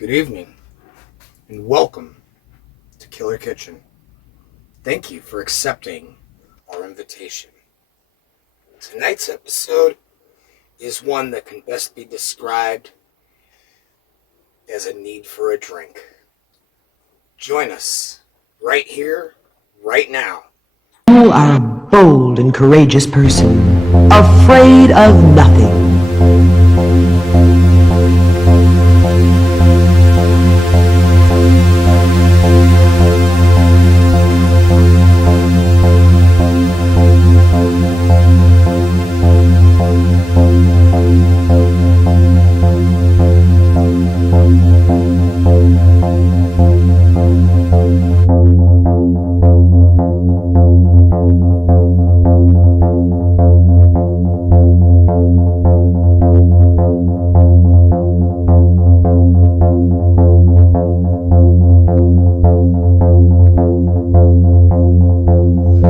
Good evening, and welcome to Killer Kitchen. Thank you for accepting our invitation. Tonight's episode is one that can best be described as a need for a drink. Join us right here, right now. You are a bold and courageous person, afraid of nothing.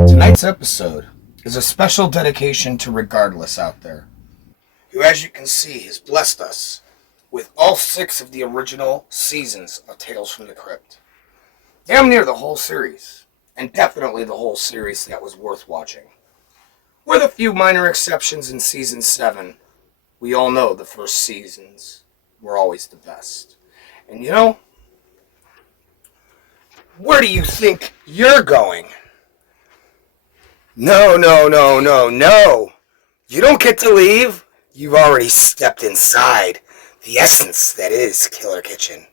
Tonight's episode is a special dedication to Regardless out there, who, as you can see, has blessed us with all 6 of the original seasons of Tales from the Crypt. Damn near the whole series, and definitely the whole series that was worth watching. With a few minor exceptions in Season 7, we all know the first seasons were always the best. And you know, where do you think you're going? No. You don't get to leave. You've already stepped inside the essence that is Killer Kitchen.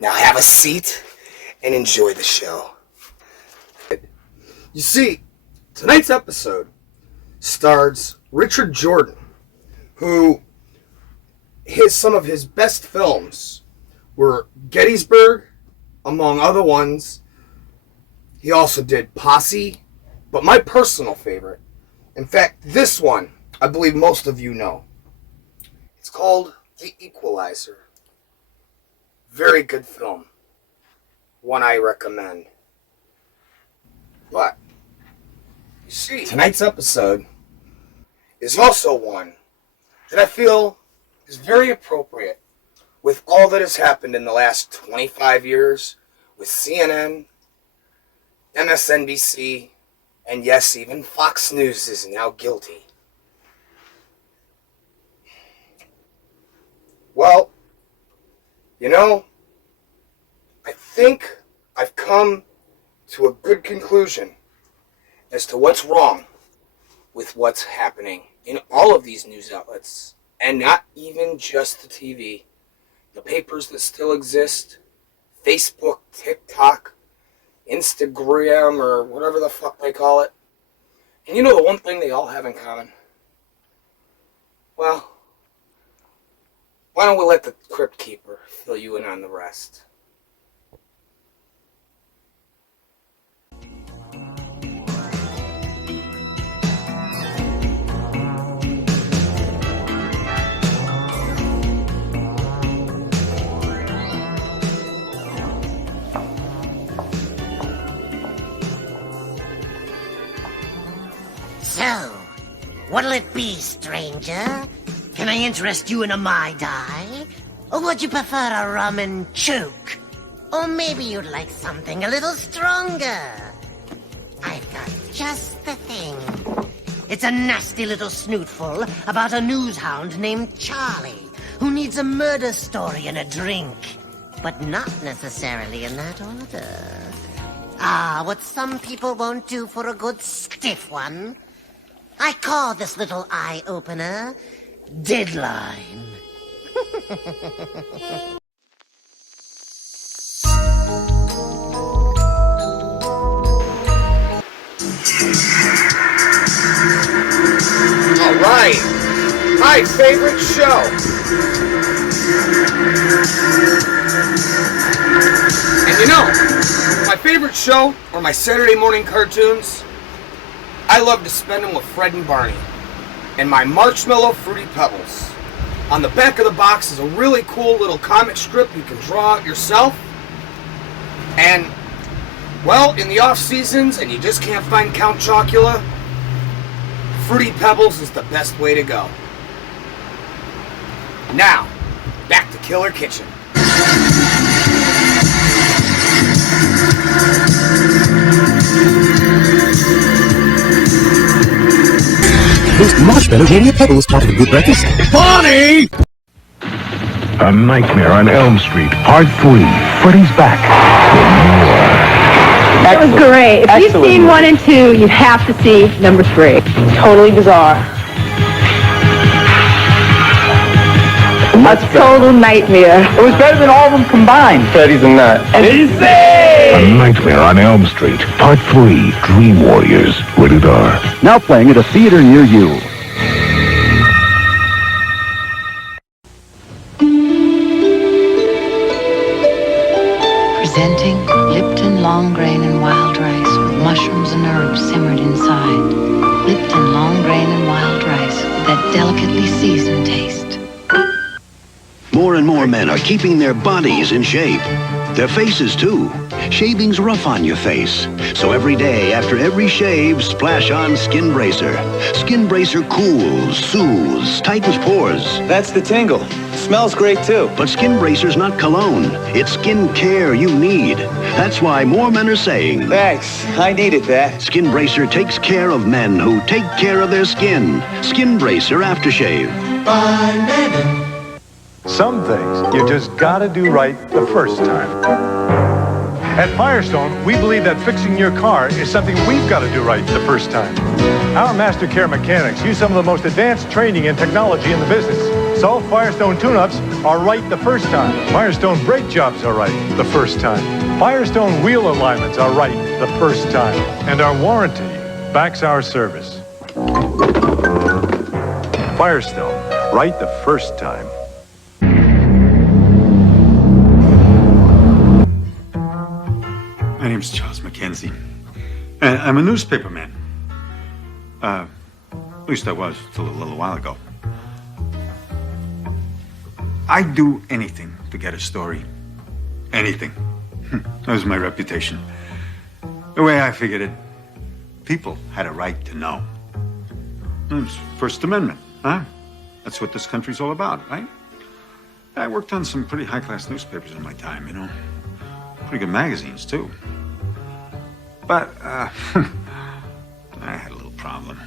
Now have a seat and enjoy the show. You see, tonight's episode stars Richard Jordan, who some of his best films were Gettysburg, among other ones. He also did Posse, but my personal favorite, in fact, this one, I believe most of you know. It's called The Equalizer. Very good film. One I recommend. But, you see, tonight's episode is also one that I feel is very appropriate with all that has happened in the last 25 years with CNN, MSNBC, and yes, even Fox News is now guilty. Well, you know, I think I've come to a good conclusion as to what's wrong with what's happening in all of these news outlets, and not even just the TV. The papers that still exist, Facebook, TikTok, Instagram, or whatever the fuck they call it. And you know the one thing they all have in common? Well, why don't we let the Crypt Keeper fill you in on the rest? So, what'll it be, stranger? Can I interest you in a Mai Tai? Or would you prefer a rum and choke? Or maybe you'd like something a little stronger? I've got just the thing. It's a nasty little snootful about a news hound named Charlie, who needs a murder story and a drink. But not necessarily in that order. What some people won't do for a good stiff one. I call this little eye-opener Deadline. All right, my favorite show. And you know, my favorite show or my Saturday morning cartoons, I love to spend them with Fred and Barney and my Marshmallow Fruity Pebbles. On the back of the box is a really cool little comic strip you can draw out yourself. And, well, in the off seasons and you just can't find Count Chocula, Fruity Pebbles is the best way to go. Now, back to Killer Kitchen. Most marshmallow candy pebbles part of a good breakfast. Bonnie! A Nightmare on Elm Street, Part 3. Freddy's back. That was great. If you've seen 1 and 2, you have to see number 3. Totally bizarre. A total nightmare. It was better than all of them combined. Freddy's a nut. And he's A Nightmare on Elm Street, Part 3. Dream Warriors. Rated R. Now playing at a theater near you. Presenting Lipton long grain and wild rice with mushrooms and herbs simmered inside. Lipton long grain and wild rice with that delicately seasoned taste. More and more men are keeping their bodies in shape. Their faces, too. Shaving's rough on your face. So every day, after every shave, splash on Skin Bracer. Skin Bracer cools, soothes, tightens pores. That's the tingle. Smells great, too. But Skin Bracer's not cologne. It's skin care you need. That's why more men are saying, Thanks. I needed that. Skin Bracer takes care of men who take care of their skin. Skin Bracer Aftershave. By men. Some things you just gotta do right the first time. At Firestone, we believe that fixing your car is something we've got to do right the first time. Our Master Care mechanics use some of the most advanced training and technology in the business. So Firestone tune-ups are right the first time. Firestone brake jobs are right the first time. Firestone wheel alignments are right the first time. And our warranty backs our service. Firestone, right the first time. My name's Charles Mackenzie. I'm a newspaperman. At least I was till a little while ago. I'd do anything to get a story. Anything. That was my reputation. The way I figured it, people had a right to know. It's First Amendment, huh? That's what this country's all about, right? I worked on some pretty high-class newspapers in my time, you know. Pretty good magazines, too. But, I had a little problem.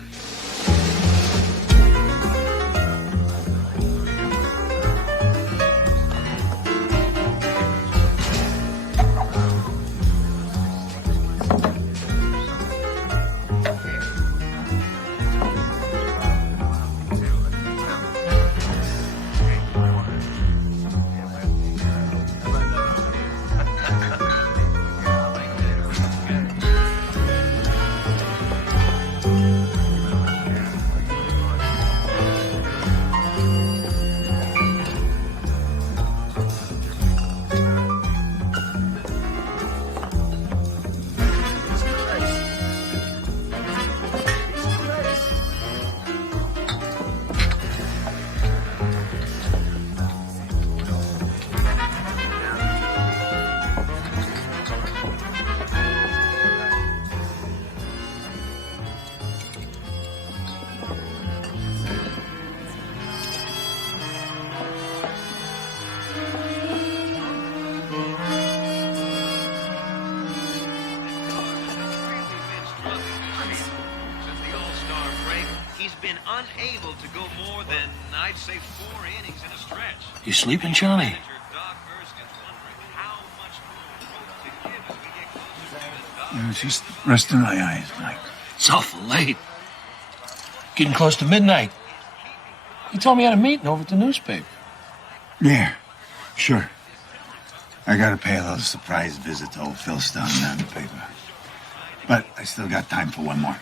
Unable to go more than, I'd say, 4 innings in a stretch. You sleeping, Charlie? I was just resting my eyes, Mike. It's awful late. Getting close to midnight. You told me you had a meeting over at the newspaper. Yeah, sure. I gotta pay a little surprise visit to old Phil Stone down the paper. But I still got time for one more.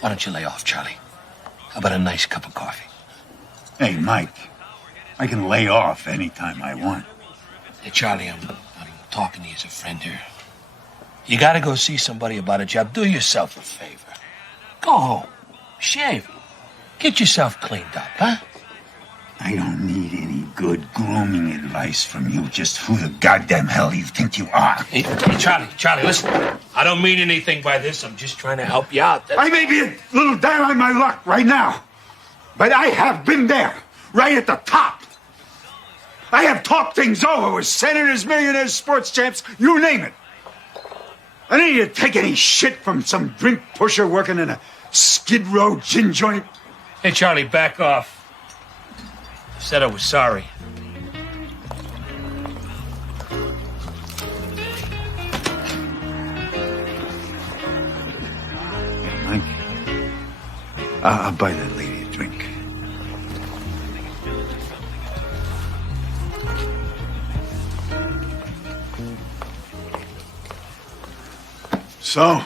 Why don't you lay off, Charlie? How about a nice cup of coffee? Hey, Mike, I can lay off anytime I want. Hey, Charlie, I'm talking to you as a friend here. You gotta go see somebody about a job. Do yourself a favor. Go home. Shave. Get yourself cleaned up, huh? I don't need any good grooming advice from you. Just who the goddamn hell you think you are. Hey, Charlie, listen. I don't mean anything by this. I'm just trying to help you out. I may be a little down on my luck right now, but I have been there, right at the top. I have talked things over with senators, millionaires, sports champs, you name it. I don't need to take any shit from some drink pusher working in a Skid Row gin joint. Hey, Charlie, back off. I said I was sorry. Mike, I'll buy that lady a drink. So,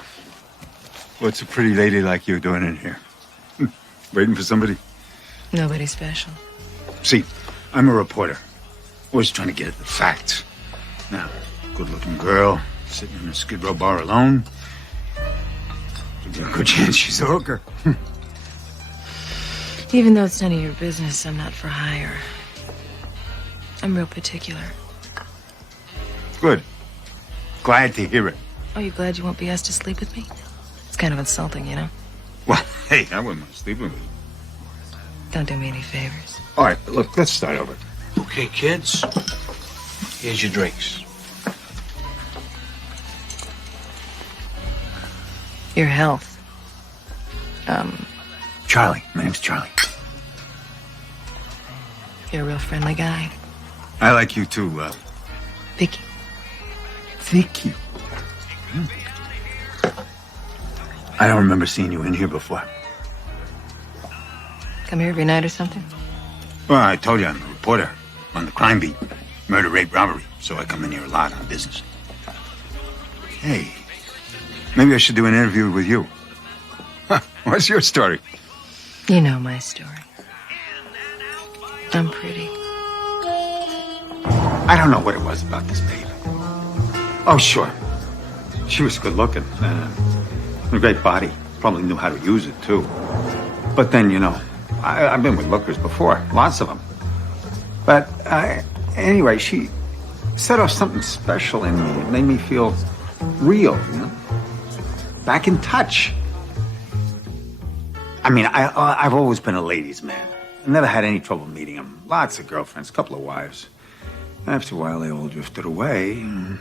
what's a pretty lady like you doing in here? Waiting for somebody? Nobody special. See, I'm a reporter. Always trying to get at the facts. Now, good-looking girl, sitting in a Skid Row bar alone. There's a good chance she's a hooker. Even though it's none of your business, I'm not for hire. I'm real particular. Good. Glad to hear it. Oh, you glad you won't be asked to sleep with me? It's kind of insulting, you know? Well, hey, I wouldn't mind sleeping with you. Don't do me any favors. All right, look, let's start over. Okay, kids. Here's your drinks. Your health. Charlie. My name's Charlie. You're a real friendly guy. I like you too, Vicky. Vicky. I don't remember seeing you in here before. Come here every night or something? Well, I told you I'm a reporter on the crime beat. Murder, rape, robbery. So I come in here a lot on business. Hey, maybe I should do an interview with you. Huh, what's your story? You know my story. I'm pretty. I don't know what it was about this babe. Oh, sure. She was good looking. A great body. Probably knew how to use it, too. But then, you know, I've been with lookers before. Lots of them. But anyway, she set off something special in me. It made me feel real, you know? Back in touch. I mean, I've always been a ladies' man. I never had any trouble meeting them. Lots of girlfriends, a couple of wives. After a while, they all drifted away. And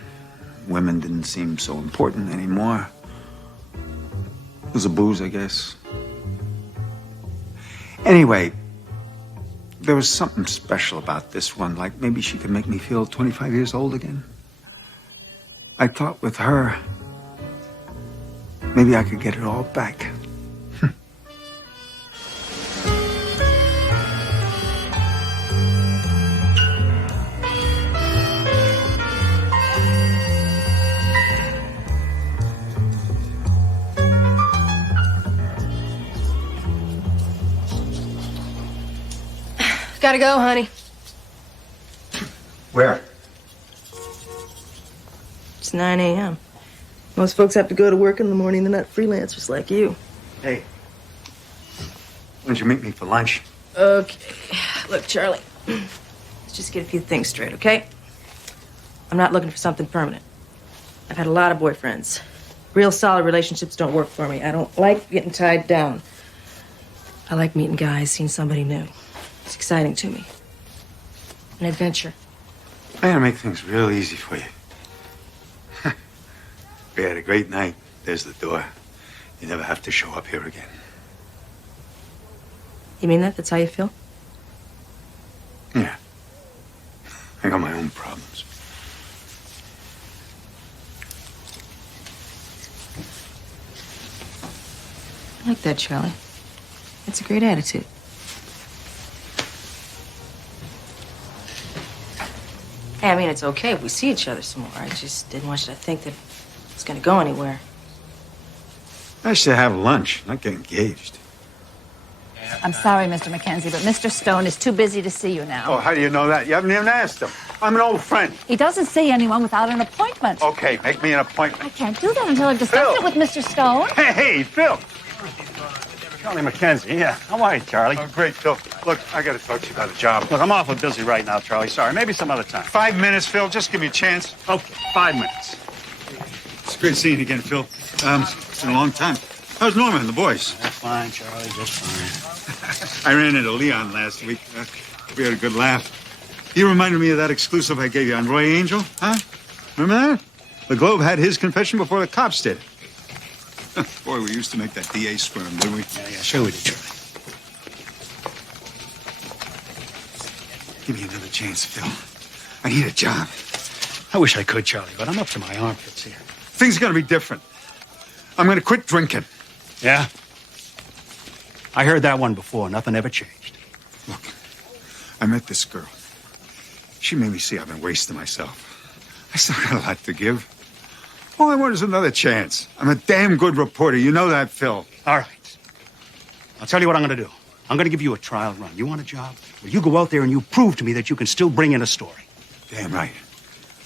women didn't seem so important anymore. It was a booze, I guess. Anyway, there was something special about this one. Like maybe she could make me feel 25 years old again. I thought with her, maybe I could get it all back. Gotta go, honey. Where? It's 9 a.m. Most folks have to go to work in the morning. They're not freelancers like you. Hey, why don't you meet me for lunch? Okay. Look, Charlie, let's just get a few things straight, okay? I'm not looking for something permanent. I've had a lot of boyfriends. Real solid relationships don't work for me. I don't like getting tied down. I like meeting guys, seeing somebody new. It's exciting to me. An adventure. I gotta make things real easy for you. We had a great night. There's the door. You never have to show up here again. You mean that? That's how you feel? Yeah. I got my own problems. I like that, Charlie. It's a great attitude. Hey, I mean, it's okay if we see each other some more. I just didn't want you to think that it's gonna go anywhere. I should have lunch, not get engaged. I'm sorry, Mr. Mackenzie, but Mr. Stone is too busy to see you now. Oh, how do you know that? You haven't even asked him. I'm an old friend. He doesn't see anyone without an appointment. Okay, make me an appointment. I can't do that until I've discussed it with Mr. Stone. Hey, Phil. Charlie Mackenzie, yeah. How are you, Charlie? Oh, great, Phil. Look, I got to talk to you about a job. Look, I'm awfully busy right now, Charlie. Sorry, maybe some other time. 5 minutes, Phil. Just give me a chance. Okay, 5 minutes. It's great seeing you again, Phil. It's been a long time. How's Norma and the boys? That's fine, Charlie, just fine. I ran into Leon last week. We had a good laugh. He reminded me of that exclusive I gave you on Roy Angel, huh? Remember that? The Globe had his confession before the cops did. Boy, we used to make that DA squirm, didn't we? Yeah, sure we did, Charlie. Give me another chance, Phil. I need a job. I wish I could, Charlie, but I'm up to my armpits here. Things are gonna be different. I'm gonna quit drinking. Yeah? I heard that one before. Nothing ever changed. Look, I met this girl. She made me see I've been wasting myself. I still got a lot to give. All I want is another chance. I'm a damn good reporter. You know that, Phil. All right. I'll tell you what I'm going to do. I'm going to give you a trial run. You want a job? Well, you go out there and you prove to me that you can still bring in a story. Damn right.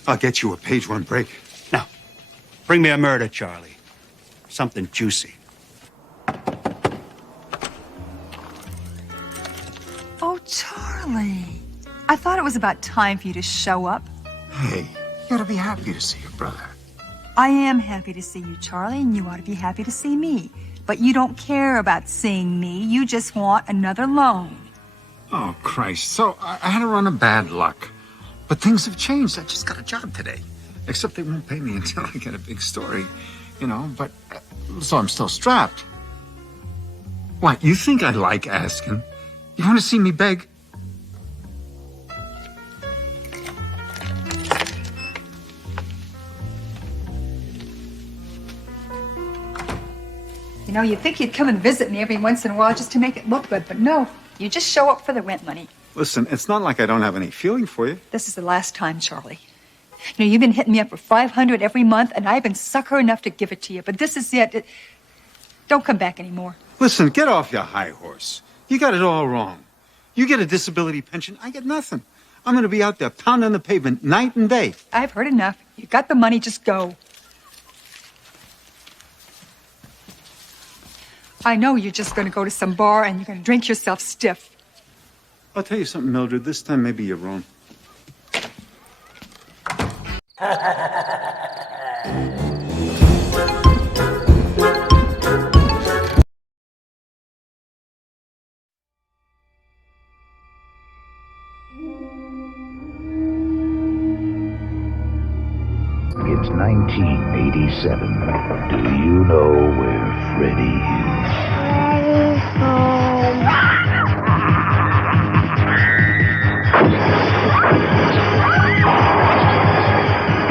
I'll get you a page one break. Now, bring me a murder, Charlie. Something juicy. Oh, Charlie. I thought it was about time for you to show up. Hey, you ought to be happy to see your brother. I am happy to see you, Charlie, and you ought to be happy to see me. But you don't care about seeing me. You just want another loan. Oh, Christ. So I had a run of bad luck. But things have changed. I just got a job today. Except they won't pay me until I get a big story. You know, but... so I'm still strapped. What, you think I like asking? You want to see me beg? You know, you'd think you'd come and visit me every once in a while just to make it look good, but no. You just show up for the rent money. Listen, it's not like I don't have any feeling for you. This is the last time, Charlie. You know, you've been hitting me up for $500 every month, and I've been sucker enough to give it to you. But this is it. Don't come back anymore. Listen, get off your high horse. You got it all wrong. You get a disability pension, I get nothing. I'm going to be out there pounding the pavement night and day. I've heard enough. You got the money, just go. I know you're just going to go to some bar and you're going to drink yourself stiff. I'll tell you something, Mildred. This time maybe you're wrong. It's 1987. Do you know where Freddy is?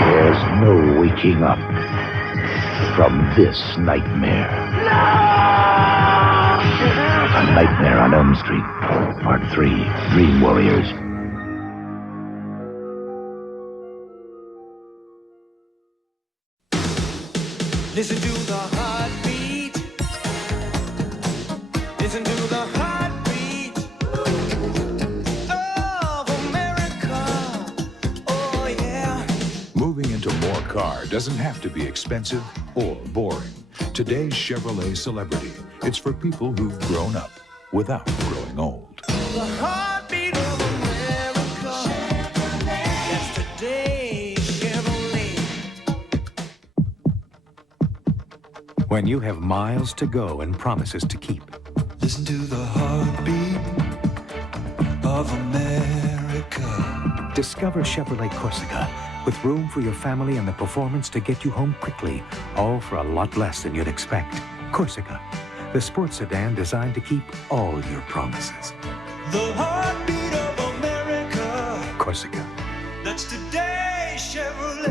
There's no waking up from this nightmare. A Nightmare on Elm Street, Part 3, Dream Warriors. Listen to the heartbeat. Listen to the heartbeat of America. Oh, yeah. Moving into more car doesn't have to be expensive or boring. Today's Chevrolet Celebrity. It's for people who've grown up without growing old. The heartbeat of America. Chevrolet. That's today's Chevrolet. When you have miles to go and promises to keep. Listen to the heartbeat of America. Discover Chevrolet Corsica, with room for your family and the performance to get you home quickly, all for a lot less than you'd expect. Corsica, the sports sedan designed to keep all your promises. The heartbeat of America. Corsica. That's today's Chevrolet.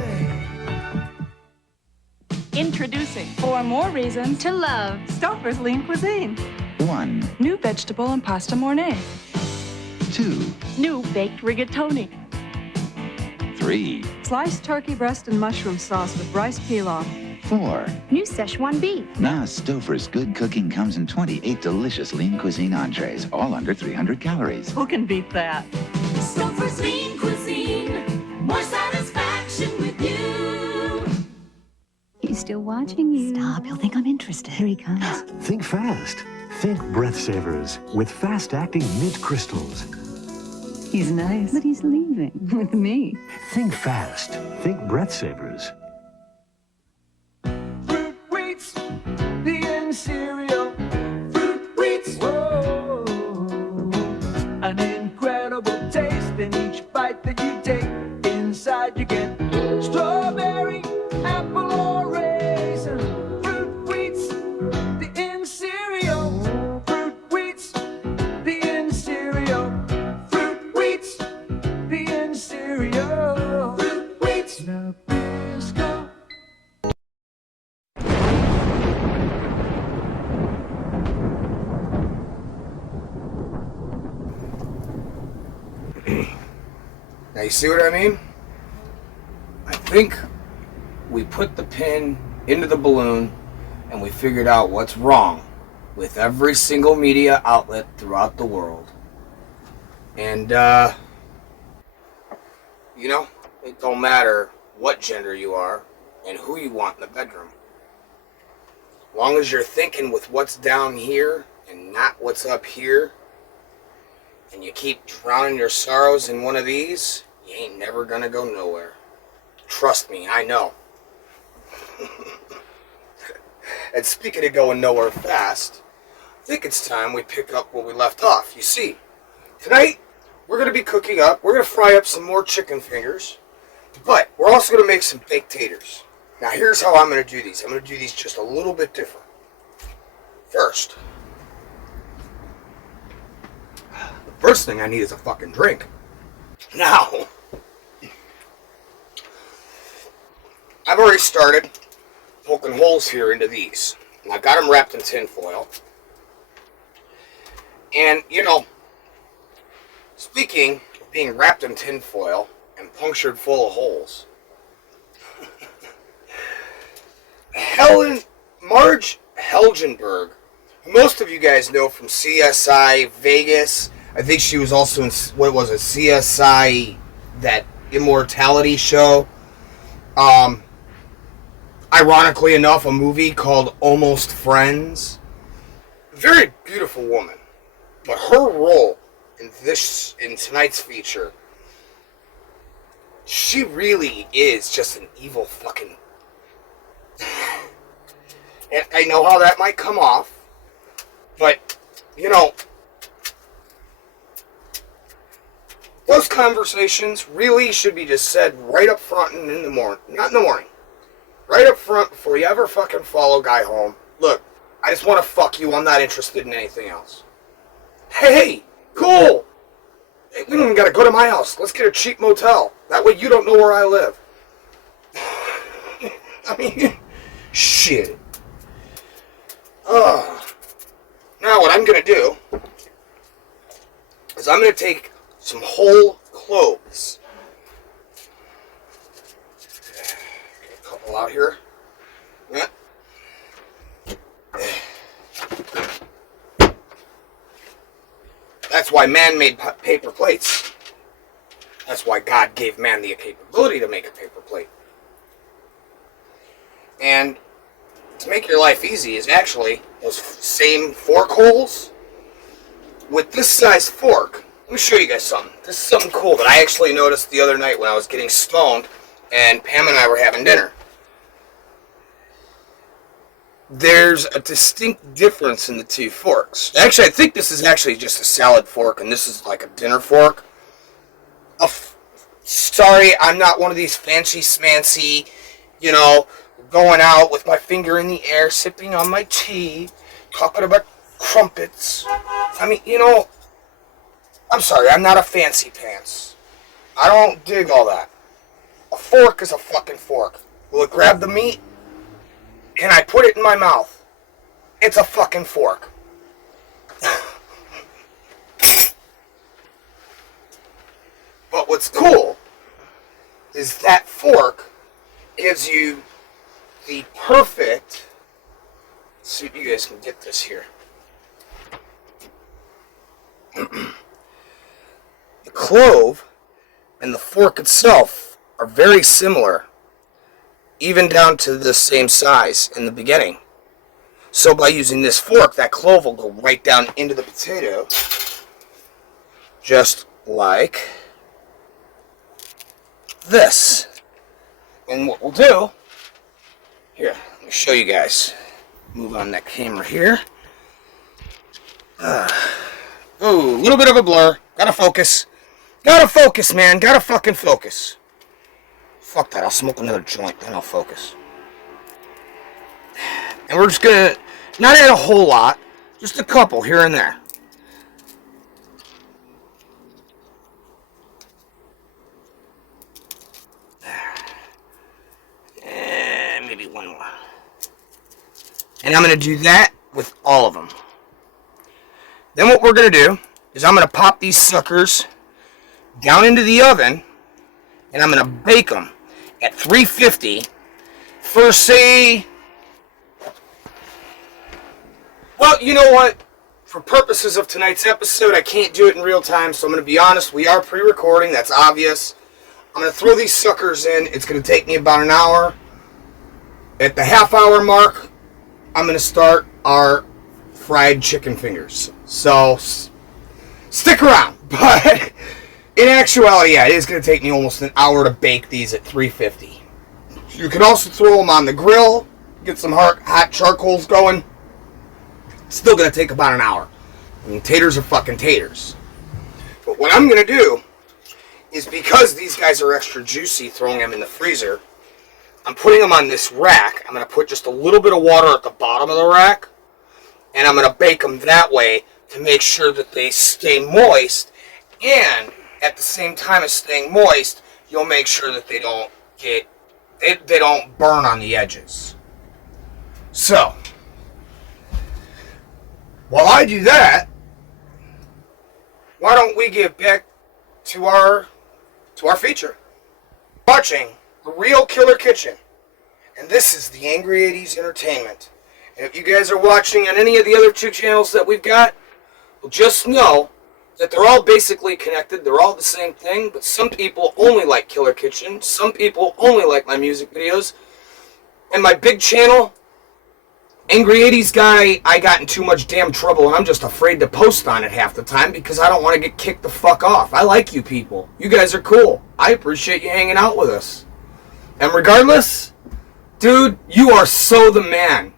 Introducing 4 more reasons to love Stouffer's Lean Cuisine. 1. New vegetable and pasta mornay. 2. New baked rigatoni. 3. Sliced turkey breast and mushroom sauce with rice pilaf. 4. New Szechuan beef. Now, Stouffer's Good Cooking comes in 28 delicious lean cuisine entrees, all under 300 calories. Who can beat that? Stouffer's Lean Cuisine. More satisfaction with you. He's still watching you. Stop, he'll think I'm interested. Here he comes. Think fast. Think Breath Savers with fast-acting mint crystals. He's nice, but he's leaving with me. Think fast. Think Breath Savers. Fruit Wheats, the end cereal. Fruit Wheats. Whoa. An incredible taste in each bite that you take. Inside you get strawberry and Now you see what I mean? I think we put the pin into the balloon and we figured out what's wrong with every single media outlet throughout the world. And, you know, it don't matter what gender you are and who you want in the bedroom. As long as you're thinking with what's down here and not what's up here, and you keep drowning your sorrows in one of these, you ain't never gonna go nowhere. Trust me, I know. And speaking of going nowhere fast, I think it's time we pick up where we left off. You see, tonight we're going to be cooking up, we're going to fry up some more chicken fingers, but we're also going to make some baked taters. Now here's how I'm going to do these. I'm going to do these just a little bit different. First thing I need is a fucking drink. Now, I've already started poking holes here into these. And I've got them wrapped in tin foil. And, you know, speaking of being wrapped in tin foil and punctured full of holes, Marge Helgenberg, who most of you guys know from CSI Vegas. I think she was also in, what was it, CSI, that immortality show. Ironically enough, a movie called Almost Friends. Very beautiful woman. But her role in tonight's feature, she really is just an evil fucking... And I know how that might come off, but, you know, those conversations really should be just said right up front and in the morning. Not in the morning. Right up front before you ever fucking follow guy home. Look, I just want to fuck you. I'm not interested in anything else. Hey, cool. Hey, we don't even got to go to my house. Let's get a cheap motel. That way you don't know where I live. I mean, shit. Now what I'm going to do is I'm going to take some whole cloves. Get a couple out here. Yeah. That's why man made paper plates. That's why God gave man the capability to make a paper plate. And to make your life easy is actually those same fork holes with this size fork. Let me show you guys something. This is something cool that I actually noticed the other night when I was getting stoned and Pam and I were having dinner. There's a distinct difference in the two forks. Actually, I think this is actually just a salad fork and this is like a dinner fork. Sorry, I'm not one of these fancy smancy, you know, going out with my finger in the air, sipping on my tea, talking about crumpets. I mean, you know, I'm sorry, I'm not a fancy pants. I don't dig all that. A fork is a fucking fork. Will it grab the meat? Can I put it in my mouth? It's a fucking fork. But what's cool is that fork gives you the perfect... Let's see if you guys can get this here. The clove and the fork itself are very similar, even down to the same size in the beginning. So by using this fork, that clove will go right down into the potato, just like this. And what we'll do, here, let me show you guys. Move on that camera here. Oh, a little bit of a blur. Gotta focus. Gotta focus, man. Gotta fucking focus. Fuck that. I'll smoke another joint, then I'll focus. And we're just gonna not add a whole lot, just a couple here and there. And maybe one more. And I'm gonna do that with all of them. Then what we're gonna do is I'm gonna pop these suckers down into the oven and I'm going to bake them at 350 for, say... Well, you know what? For purposes of tonight's episode, I can't do it in real time, so I'm going to be honest. We are pre-recording. That's obvious. I'm going to throw these suckers in. It's going to take me about an hour. At the half-hour mark, I'm going to start our fried chicken fingers. So, stick around. But in actuality, yeah, it is going to take me almost an hour to bake these at 350. You can also throw them on the grill, get some hot charcoals going. Still going to take about an hour. I mean, taters are fucking taters. But what I'm going to do is, because these guys are extra juicy, throwing them in the freezer, I'm putting them on this rack. I'm going to put just a little bit of water at the bottom of the rack, and I'm going to bake them that way to make sure that they stay moist, and at the same time as staying moist, you'll make sure that they don't burn on the edges. So, while I do that, why don't we get back to our feature? Watching The Real Killer Kitchen. And this is the Angry 80s Entertainment. And if you guys are watching on any of the other 2 channels that we've got, well, just know that they're all basically connected. They're all the same thing, but some people only like Killer Kitchen. Some people only like my music videos. And my big channel, Angry 80s Guy, I got in too much damn trouble, and I'm just afraid to post on it half the time because I don't want to get kicked the fuck off. I like you people. You guys are cool. I appreciate you hanging out with us. And regardless, dude, you are so the man.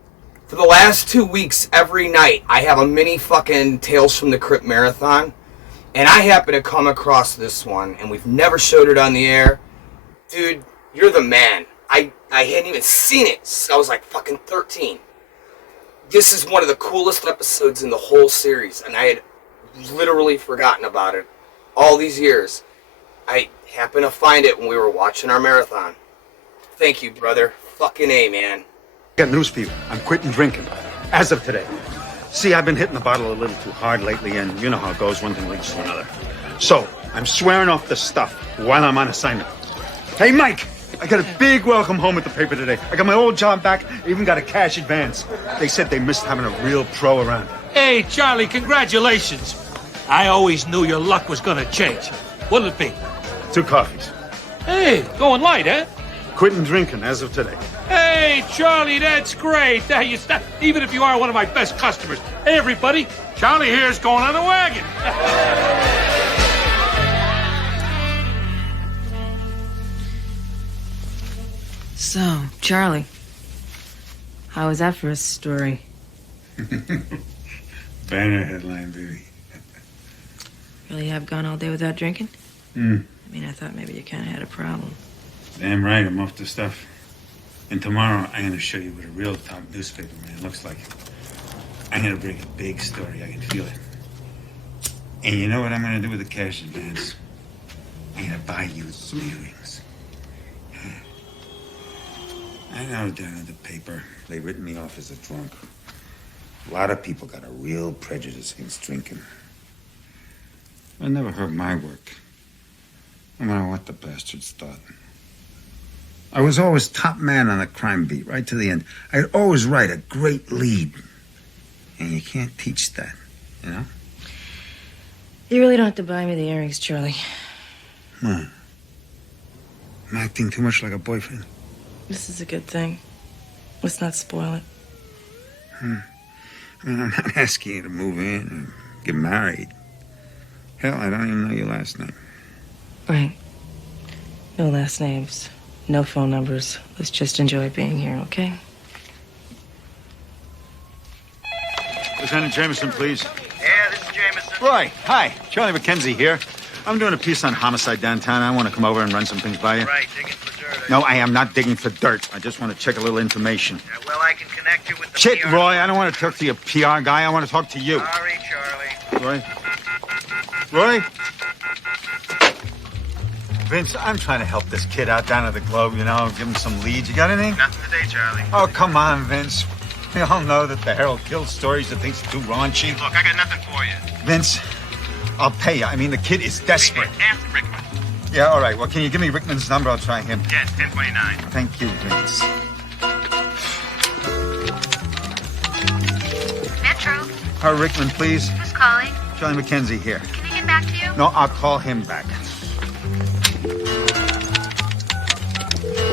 For the last 2 weeks, every night, I have a mini fucking Tales from the Crypt marathon, and I happen to come across this one, and we've never showed it on the air. Dude, you're the man. I hadn't even seen it since I was like fucking 13. This is one of the coolest episodes in the whole series, and I had literally forgotten about it all these years. I happened to find it when we were watching our marathon. Thank you, brother. Fucking A, man. Got news for you. I'm quitting drinking. As of today. See, I've been hitting the bottle a little too hard lately, and you know how it goes. One thing leads to another. So, I'm swearing off the stuff while I'm on assignment. Hey, Mike! I got a big welcome home at the paper today. I got my old job back. I even got a cash advance. They said they missed having a real pro around. Hey, Charlie, congratulations. I always knew your luck was going to change. What'll it be? 2 coffees. Hey, going light, eh? Quitting drinking as of today. Hey, Charlie, that's great. Now you stop, even if you are one of my best customers. Hey, everybody, Charlie here's going on the wagon. So, Charlie, how was that for a story? Banner headline, baby. Really have gone all day without drinking? I mean, I thought maybe you kind of had a problem. Damn right, I'm off the stuff. And tomorrow, I'm going to show you what a real top newspaper man looks like. I'm going to bring a big story. I can feel it. And you know what I'm going to do with the cash advance? I'm going to buy you 3 rings. I know down at the paper, they written me off as a drunk. A lot of people got a real prejudice against drinking. It never hurt my work. No matter what the bastards thought. I was always top man on the crime beat, right to the end. I'd always write a great lead. And you can't teach that, you know? You really don't have to buy me the earrings, Charlie. I'm acting too much like a boyfriend. This is a good thing. Let's not spoil it. I mean, I'm not asking you to move in or get married. Hell, I don't even know your last name. Right. No last names. No phone numbers. Let's just enjoy being here, okay? Lieutenant Jameson, please. Yeah, this is Jameson. Roy, hi. Charlie McKenzie here. I'm doing a piece on homicide downtown. I want to come over and run some things by you. Right, digging for dirt. No, I am not digging for dirt. I just want to check a little information. Yeah, well, I can connect you with the Shit, PR. Roy, I don't want to talk to your PR guy. I want to talk to you. Sorry, Charlie. Roy? Vince, I'm trying to help this kid out down at the Globe, you know, give him some leads. You got anything? Nothing today, Charlie. Oh, come on, Vince. We all know that the Herald kills stories that thinks too raunchy. Look, I got nothing for you. Vince, I'll pay you. I mean, the kid is desperate. Ask Rickman. Yeah, all right. Well, can you give me Rickman's number? I'll try him. Yeah, 1029. Thank you, Vince. Metro, Rickman, please. who's calling? Charlie McKenzie here. Can I get back to you? No, I'll call him back.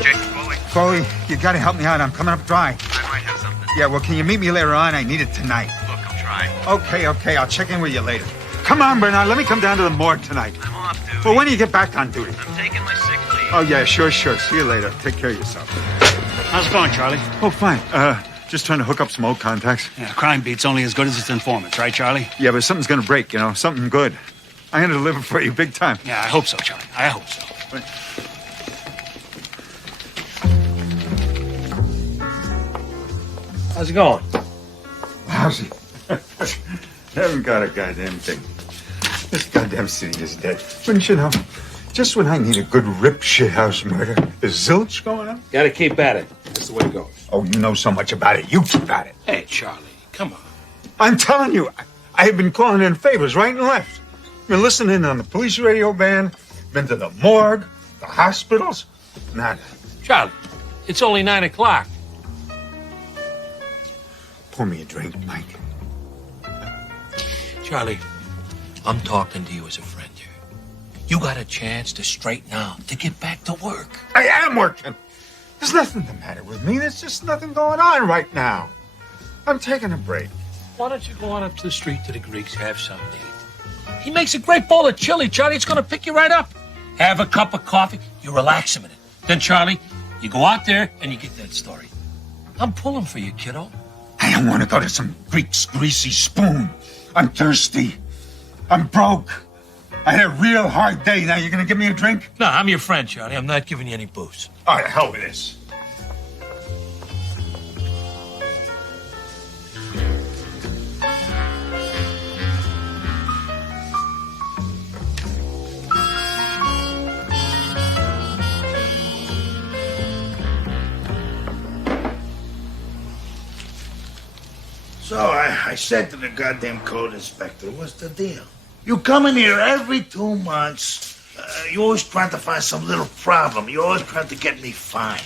Jason Foley, Foley, you gotta help me out. I'm coming up dry. I might have something. Yeah, well, can you meet me later on? I need it tonight. Look, I'll try. Okay. I'll check in with you later. Come on, Bernard. Let me come down to the morgue tonight. I'm off duty. Well, when do you get back on duty? I'm taking my sick leave. Oh, yeah, sure. See you later. Take care of yourself. How's it going, Charlie? Oh, fine. Just trying to hook up some old contacts. Yeah, crime beat's only as good as its informants, right, Charlie? Yeah, but something's gonna break, something good. I'm gonna deliver for you big time. Yeah, I hope so, Charlie. I hope so. How's it going? Lousy. Haven't got a goddamn thing. This goddamn city is dead. Wouldn't you know? Just when I need a good rip shithouse murder, there's zilch going on. Gotta keep at it. That's the way to go. Oh, you know so much about it. You keep at it. Hey, Charlie, come on. I'm telling you, I have been calling in favors right and left. Been listening on the police radio band, been to the morgue, the hospitals. Nada. Charlie, it's only 9 o'clock. Pour me a drink, Mike. Charlie, I'm talking to you as a friend here. You got a chance to straighten out, to get back to work. I am working. There's nothing the matter with me. There's just nothing going on right now. I'm taking a break. Why don't you go on up to the street to the Greeks, have something to eat? He makes a great bowl of chili, Charlie. It's going to pick you right up. Have a cup of coffee. You relax a minute. Then, Charlie, you go out there and you get that story. I'm pulling for you, kiddo. I don't want to go to some Greek's greasy spoon. I'm thirsty. I'm broke. I had a real hard day. Now you're going to give me a drink? No, I'm your friend, Charlie. I'm not giving you any booze. All right, hell with this. So I said to the goddamn code inspector, what's the deal? You come in here every 2 months. You always trying to find some little problem. You always trying to get me fined.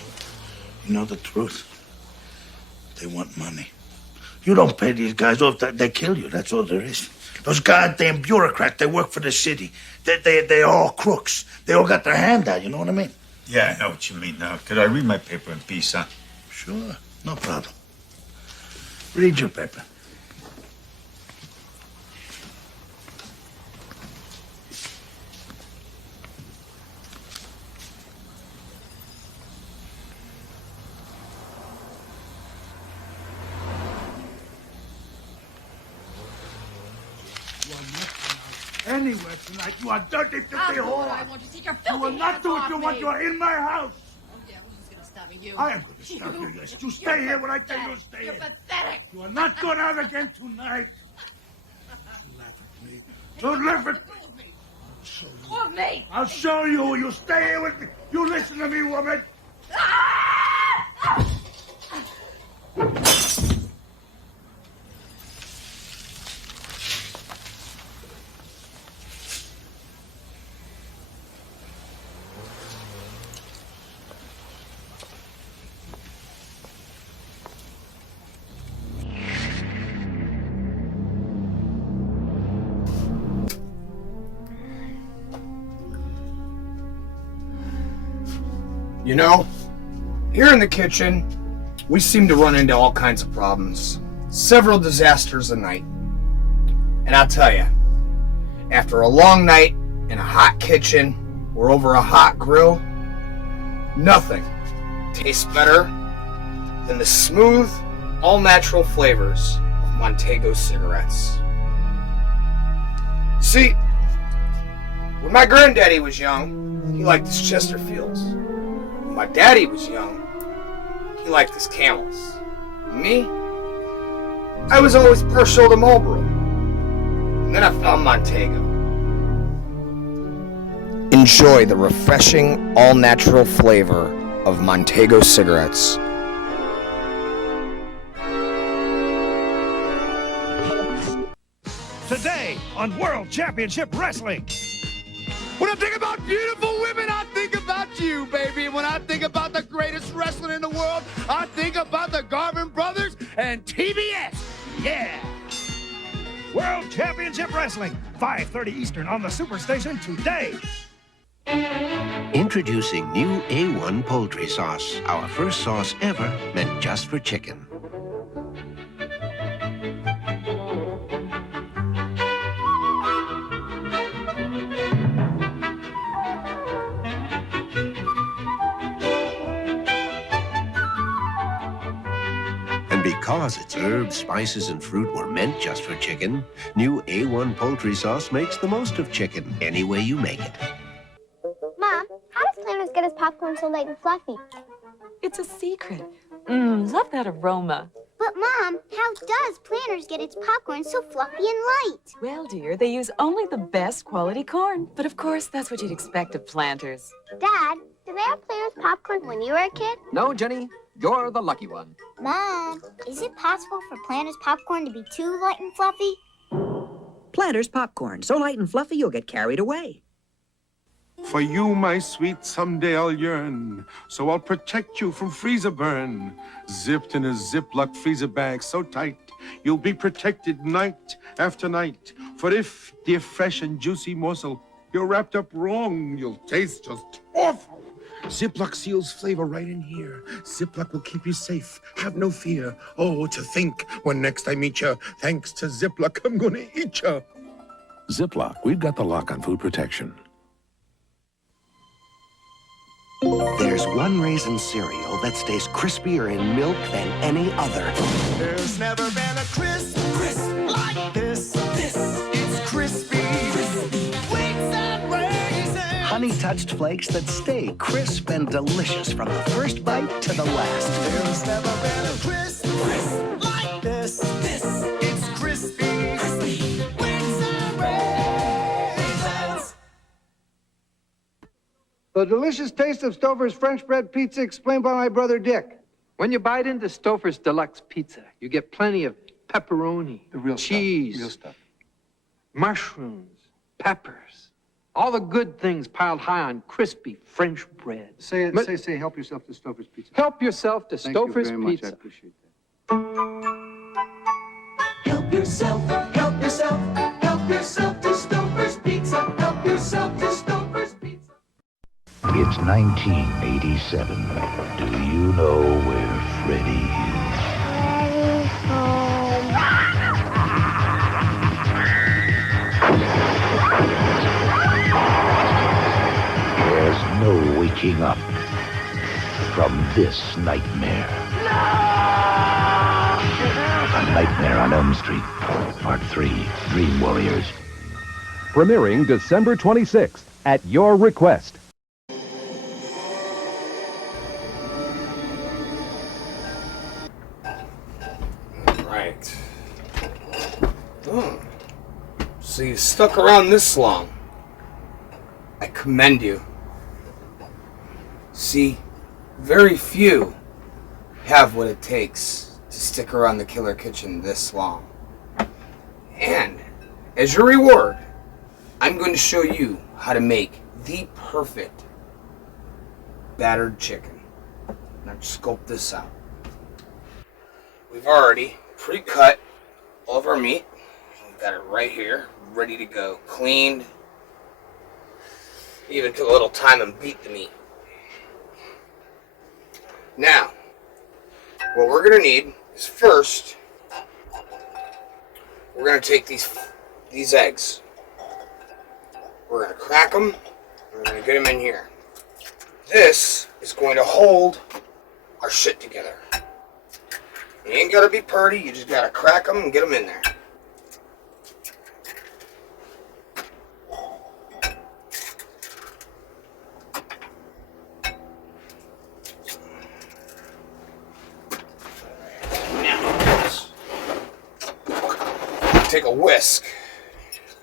You know the truth? They want money. You don't pay these guys off, they kill you. That's all there is. Those goddamn bureaucrats, they work for the city. They're all crooks. They all got their hand out, you know what I mean? Yeah, I know what you mean now. Could I read my paper in peace, huh? Sure, no problem. Read your paper. Anywhere tonight, you are dirty, filthy whore. I want you to take your You filthy will not hands do what off you want. me. You are in my house. Oh, yeah, who's gonna stop me? You. I am going to stop you, yes. You stay here when I tell you to stay You're here. pathetic. You are not going out again tonight. Don't laugh at me. Don't laugh at me. Off me. I'll show you. You stay here with me. You listen to me, woman. You know, here in the kitchen, we seem to run into all kinds of problems. Several disasters a night. And I'll tell you, after a long night in a hot kitchen or over a hot grill, nothing tastes better than the smooth, all-natural flavors of Montego cigarettes. See, when my granddaddy was young, he liked his Chesterfields. When my daddy was young, he liked his Camels. Me, I was always partial to Marlboro. And then I found Montego. Enjoy the refreshing, all-natural flavor of Montego cigarettes. Today on World Championship Wrestling. When I think about beautiful women, I think about you, baby. And when I think about the greatest wrestling in the world, I think about the Garvin Brothers and TBS. Yeah. World Championship Wrestling, 5:30 Eastern on the Superstation today. Introducing new A1 poultry sauce, our first sauce ever meant just for chicken. And because its herbs, spices, and fruit were meant just for chicken, new A1 poultry sauce makes the most of chicken any way you make it. Mom, how does Planters get his popcorn so light and fluffy? It's a secret. Love that aroma. But Mom, how does Planters get its popcorn so fluffy and light? Well, dear, they use only the best quality corn. But of course, that's what you'd expect of Planters. Dad, did they have Planters popcorn when you were a kid? No, Jenny, you're the lucky one. Mom, is it possible for Planters popcorn to be too light and fluffy? Planters popcorn, so light and fluffy you'll get carried away. For you, my sweet, someday I'll yearn, so I'll protect you from freezer burn. Zipped in a Ziploc freezer bag so tight, you'll be protected night after night. For if, dear fresh and juicy morsel, you're wrapped up wrong, you'll taste just awful. Ziploc seals flavor right in here. Ziploc will keep you safe, have no fear. Oh, to think, when next I meet you, thanks to Ziploc, I'm gonna eat you. Ziploc, we've got the lock on food protection. There's one raisin cereal that stays crispier in milk than any other. There's never been a crisp like this. It's crispy. Wheats and raisins. Honey-touched flakes that stay crisp and delicious from the first bite to the last. There's never been a crisp like this. It's crispy. Wheats and raisins. The delicious taste of Stouffer's French bread pizza explained by my brother Dick. When you bite into Stouffer's Deluxe Pizza, you get plenty of pepperoni, The real cheese, stuff. Real stuff. mushrooms, peppers, all the good things piled high on crispy French bread. Say it. Ma- Say. Help yourself to Stouffer's pizza. Help yourself to Thank you Stouffer's very much. I Pizza. appreciate that. Help yourself, help yourself, help yourself to Stouffer's Pizza. Help yourself to Stouffer's Pizza. It's 1987. Do you know where Freddy is? There's no waking up from this nightmare. A Nightmare on Elm Street, Part 3, Dream Warriors. Premiering December 26th at your request. Right. So you stuck around this long. I commend you. See, very few have what it takes to stick around the Killer Kitchen this long. And as your reward, I'm going to show you how to make the perfect battered chicken. Now sculpt this out. We've already pre-cut all of our meat. We've got it right here, ready to go. Cleaned. Even took a little time and beat the meat. Now, what we're going to need is first, we're going to take these eggs. We're going to crack them, and we're going to get them in here. This is going to hold our shit together. You ain't got to be purty, you just got to crack them and get them in there. Take a whisk.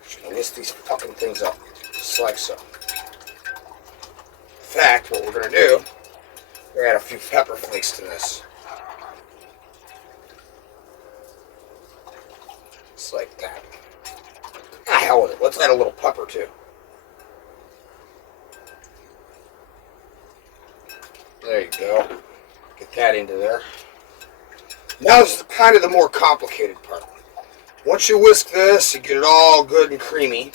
Just gonna whisk these fucking things up, just like so. In fact, what we're gonna do, we're gonna add a few pepper flakes to this. Just like that. Ah, hell with it. Let's add a little pepper too. There you go. Get that into there. Now this is kind of the more complicated part. Once you whisk this, you get it all good and creamy.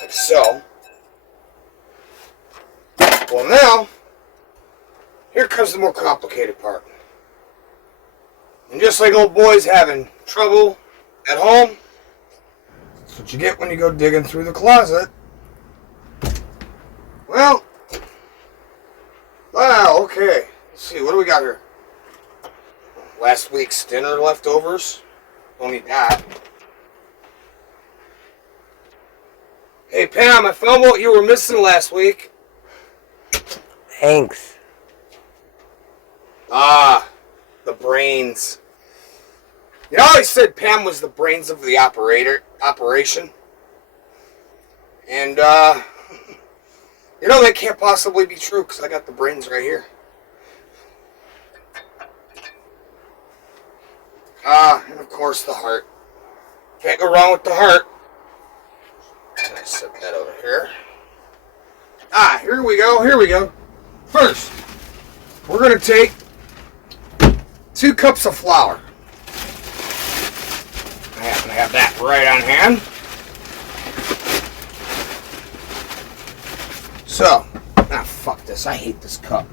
Like so. Well now, here comes the more complicated part. And just like old boys having trouble at home, that's what you get when you go digging through the closet. Well, wow, okay. Let's see, what do we got here? Last week's dinner leftovers. Don't need that. Hey Pam, I found what you were missing last week. Thanks. Ah, the brains. You know, I said Pam was the brains of the operation. And, you know, that can't possibly be true because I got the brains right here. Ah, and of course the heart. Can't go wrong with the heart. I set that over here. Ah, here we go. First, we're going to take 2 cups of flour. I happen to have that right on hand. So, fuck this. I hate this cup.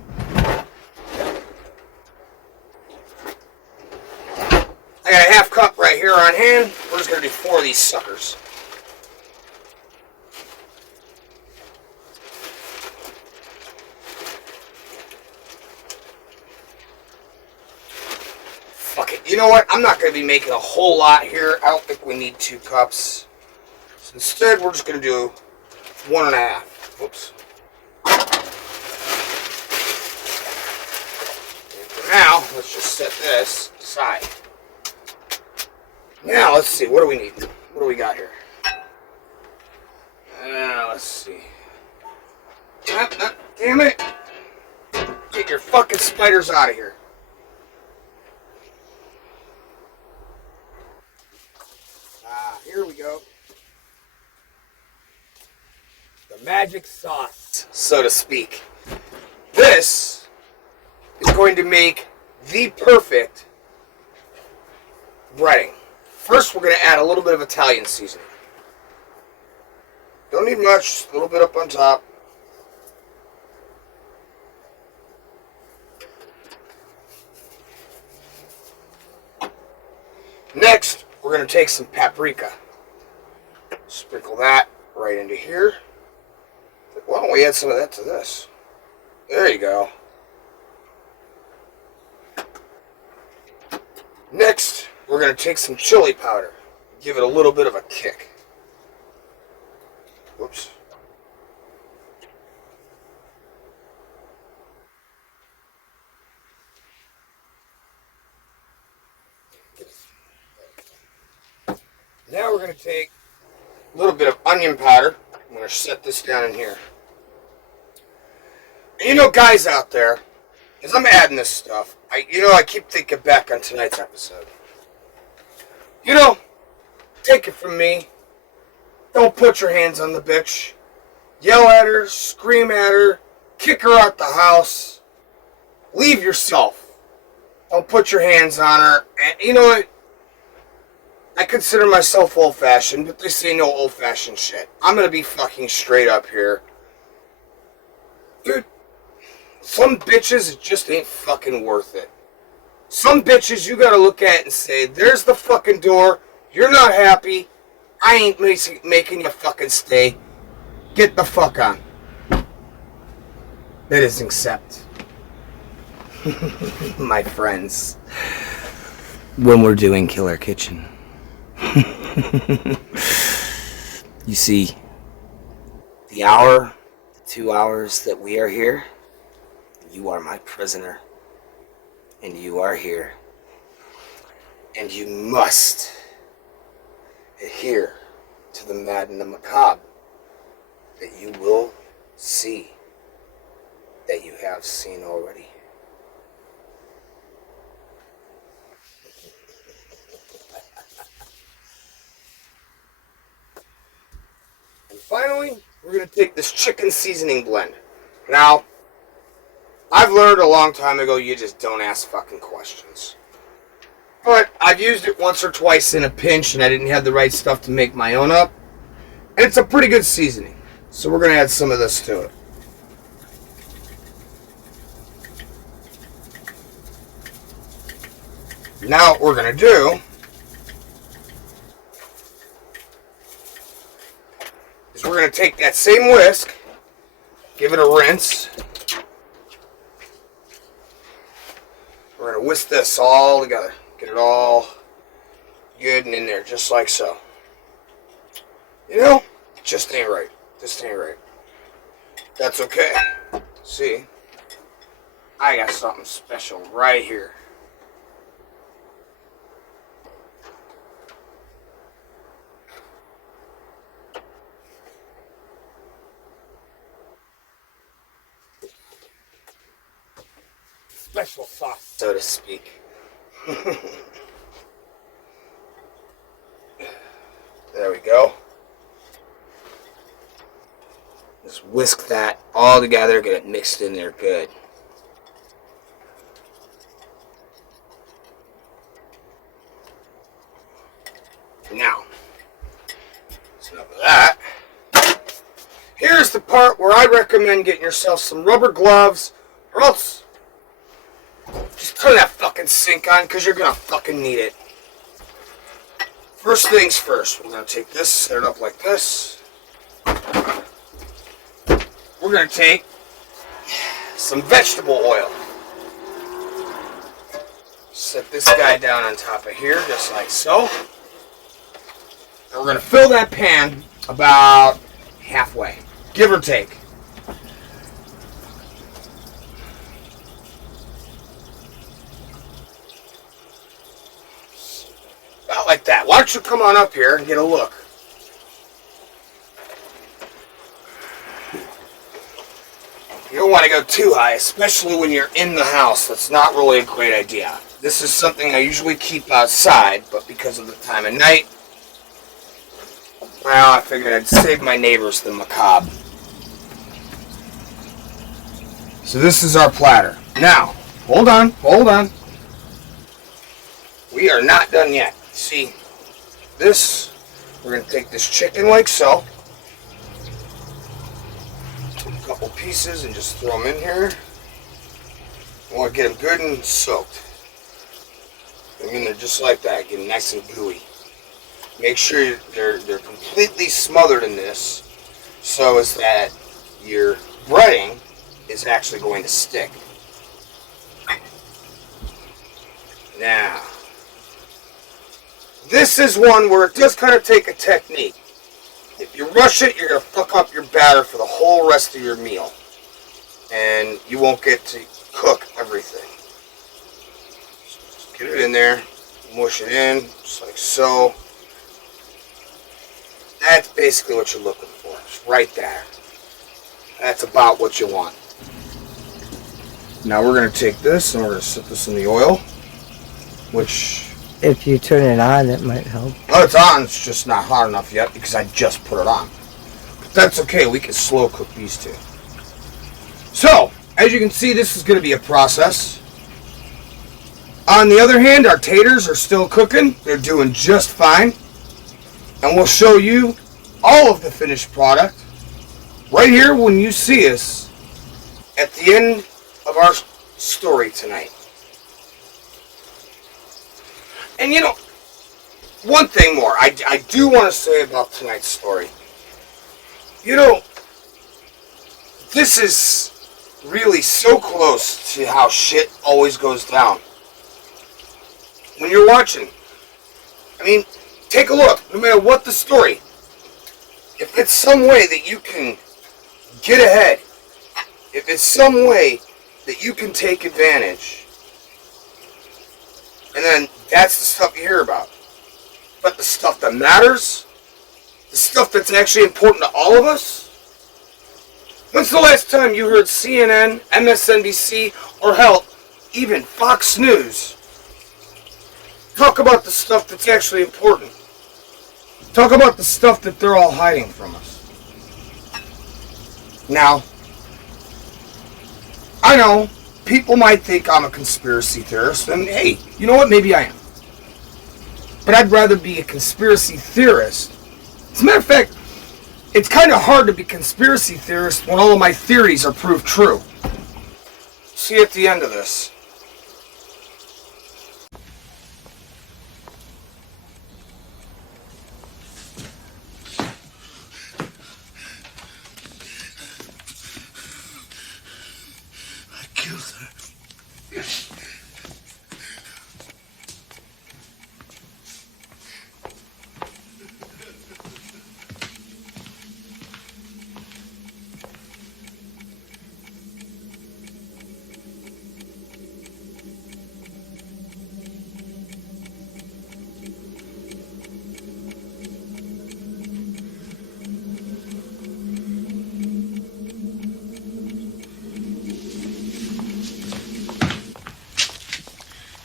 I got a half cup right here on hand. We're just going to do 4 of these suckers. Fuck it. You know what? I'm not going to be making a whole lot here. I don't think we need 2 cups. So instead, we're just going to do 1.5. Whoops. And for now, let's just set this aside. Now, let's see. What do we need? What do we got here? Let's see. Damn it. Get your fucking spiders out of here. Here we go. The magic sauce, so to speak. This is going to make the perfect breading. First, we're going to add a little bit of Italian seasoning. Don't need much, just a little bit up on top. Next, we're going to take some paprika. Sprinkle that right into here. Why don't we add some of that to this? There you go. Next, we're going to take some chili powder. Give it a little bit of a kick. Whoops. Now we're going to take a little bit of onion powder. I'm going to set this down in here. And you know, guys out there, as I'm adding this stuff, I keep thinking back on tonight's episode. You know, take it from me. Don't put your hands on the bitch. Yell at her, scream at her, kick her out the house. Leave yourself. Don't put your hands on her. And you know what? I consider myself old-fashioned, but they say no old-fashioned shit. I'm gonna be fucking straight up here. Dude, some bitches, it just ain't fucking worth it. Some bitches you gotta look at and say, there's the fucking door, you're not happy, I ain't making you fucking stay. Get the fuck on. That is accept. My friends. When we're doing Killer Kitchen. You see, the hour, the 2 hours that we are here, you are my prisoner. And you are here. And you must adhere to the mad and the macabre that you will see, that you have seen already. And finally, we're going to take this chicken seasoning blend. Now, I've learned a long time ago you just don't ask fucking questions. But I've used it once or twice in a pinch and I didn't have the right stuff to make my own up. And it's a pretty good seasoning. So we're going to add some of this to it. Now what we're going to do is we're going to take that same whisk, give it a rinse. We're going to whisk this all together. Get it all good and in there, just like so. You know, it just ain't right. This ain't right. That's okay. See, I got something special right here. Special sauce, so to speak. There we go. Just whisk that all together, get it mixed in there good. Now, that's enough of that. Here's the part where I recommend getting yourself some rubber gloves, or else just turn that fucking sink on, because you're gonna fucking need it. First things first, we're gonna take this, set it up like this. We're gonna take some vegetable oil. Set this guy down on top of here, just like so. And we're gonna fill that pan about halfway, give or take. About like that. Why don't you come on up here and get a look? You don't want to go too high, especially when you're in the house. That's not really a great idea. This is something I usually keep outside, but because of the time of night, well, I figured I'd save my neighbors the macabre. So this is our platter. Now, hold on. We are not done yet. See, this, we're going to take this chicken like so. A couple pieces and just throw them in here. I want to get them good and soaked. I mean, they're just like that, get them nice and gooey. Make sure they're completely smothered in this, so as that your breading is actually going to stick. Now, this is one where it does kind of take a technique. If you rush it, you're going to fuck up your batter for the whole rest of your meal. And you won't get to cook everything. So just get it in there, mush it in, just like so. That's basically what you're looking for. Just right there. That's about what you want. Now we're going to take this and we're going to set this in the oil. Which... if you turn it on, it might help. Oh, it's on. It's just not hot enough yet because I just put it on. But that's okay. We can slow cook these two. So, as you can see, this is going to be a process. On the other hand, our taters are still cooking. They're doing just fine. And we'll show you all of the finished product right here when you see us at the end of our story tonight. And you know, one thing more I do want to say about tonight's story. You know, this is really so close to how shit always goes down. When you're watching, I mean, take a look, no matter what the story. If it's some way that you can get ahead, if it's some way that you can take advantage, and then that's the stuff you hear about. But the stuff that matters, the stuff that's actually important to all of us, when's the last time you heard CNN, MSNBC, or hell, even Fox News talk about the stuff that's actually important? Talk about the stuff that they're all hiding from us. Now, I know, people might think I'm a conspiracy theorist, and hey, you know what? Maybe I am. But I'd rather be a conspiracy theorist. As a matter of fact, it's kind of hard to be a conspiracy theorist when all of my theories are proved true. See you at the end of this. I killed her.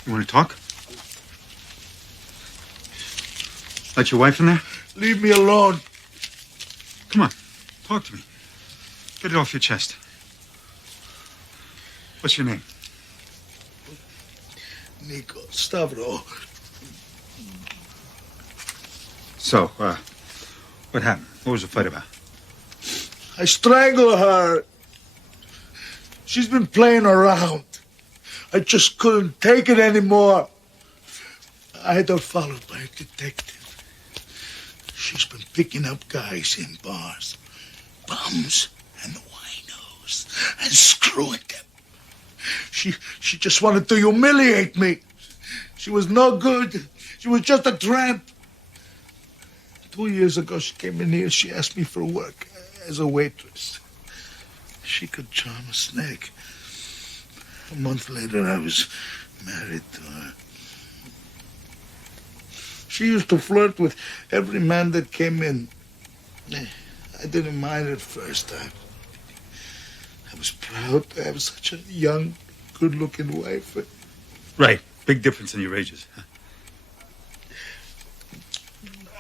You want to talk? Let your wife in there? Leave me alone. Come on, talk to me. Get it off your chest. What's your name? Nico Stavro. So, what happened? What was the fight about? I strangled her. She's been playing around. I just couldn't take it anymore. I had her followed by a detective. She's been picking up guys in bars, bums and winos, and screwing them. She just wanted to humiliate me. She was no good. She was just a tramp. 2 years ago, she came in here. She asked me for work as a waitress. She could charm a snake. A month later, I was married to her. She used to flirt with every man that came in. I didn't mind at first. I was proud to have such a young, good-looking wife. Right. Big difference in your ages. Huh?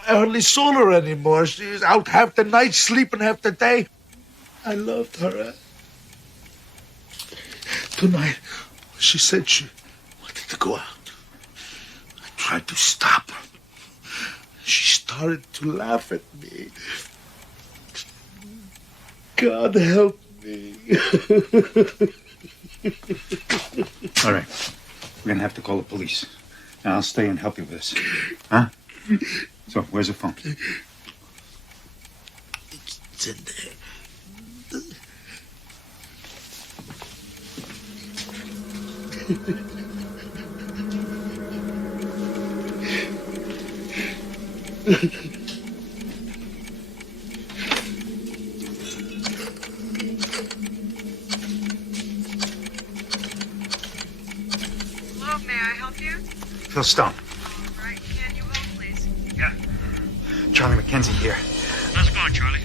I hardly saw her anymore. She was out half the night, sleeping half the day. I loved her. Tonight, she said she wanted to go out. I tried to stop her. She started to laugh at me. God help me. All right. We're going to have to call the police. And I'll stay and help you with this. Huh? So, where's the phone? It's in there. Hello, may I help you? Phil Stone. All right, can you hold, please? Yeah. Charlie McKenzie here. How's it going, Charlie?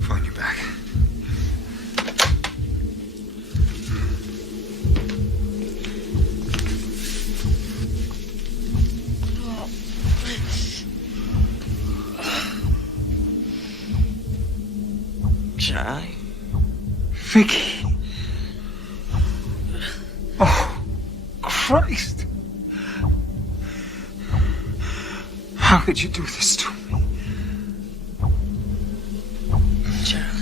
Phone you back. Charlie? Vicky. Oh, Christ. How could you do this to me? Charlie.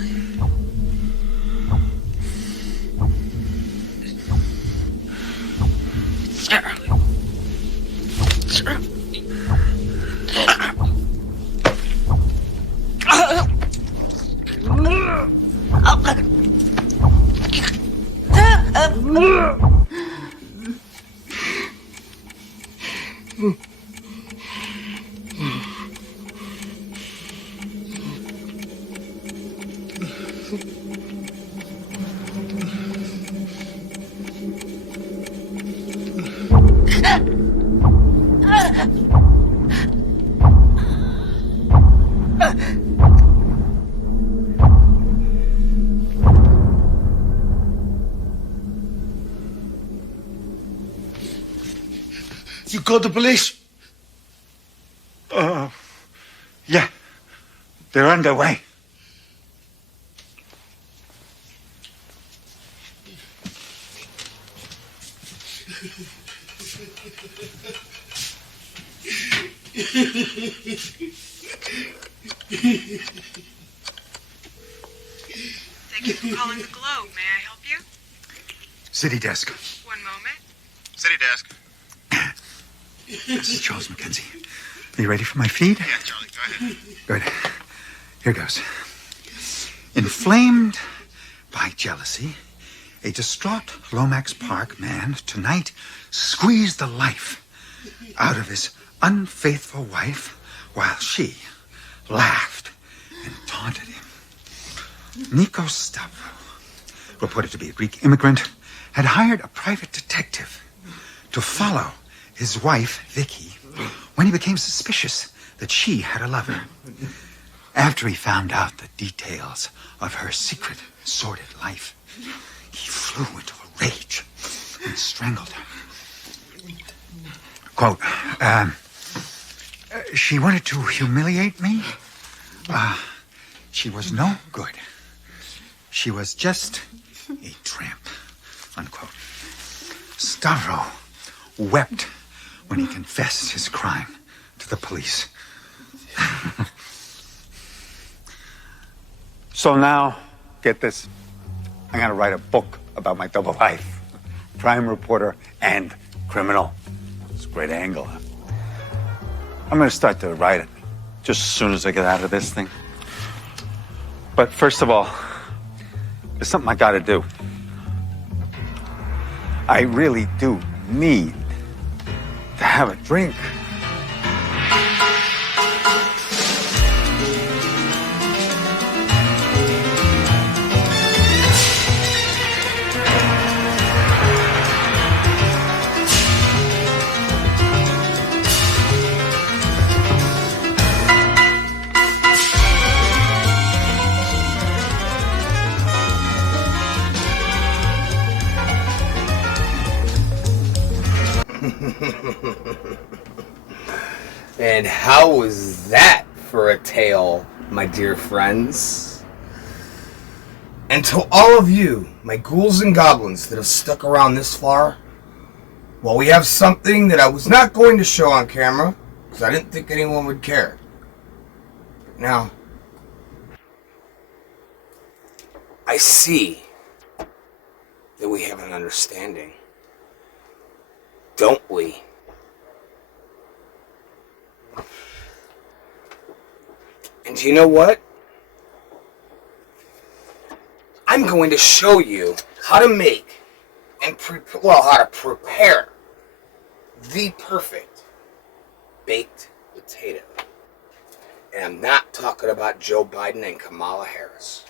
You called the police? They're underway. Thank you for calling the Globe. May I help you? City desk. One moment. City desk. This is Charles Mackenzie. Are you ready for my feed? Yeah, Charlie, go ahead. Good. Here goes. Inflamed by jealousy, a distraught Lomax Park man tonight squeezed the life out of his unfaithful wife while she laughed and taunted him. Nico Stavro, reported to be a Greek immigrant, had hired a private detective to follow his wife, Vicky, when he became suspicious that she had a lover. After he found out the details of her secret, sordid life, he flew into a rage and strangled her. Quote, she wanted to humiliate me. She was no good. She was just a tramp, unquote. Stavro wept when he confessed his crime to the police. So now, get this. I'm going to write a book about my double life. Crime reporter and criminal. It's a great angle. I'm going to start to write it just as soon as I get out of this thing. But first of all, there's something I got to do. I really do need to have a drink. And how was that for a tale, my dear friends? And to all of you, my ghouls and goblins that have stuck around this far, well, we have something that I was not going to show on camera because I didn't think anyone would care. Now, I see that we have an understanding, don't we? And you know what? I'm going to show you how to make and how to prepare the perfect baked potato. And I'm not talking about Joe Biden and Kamala Harris.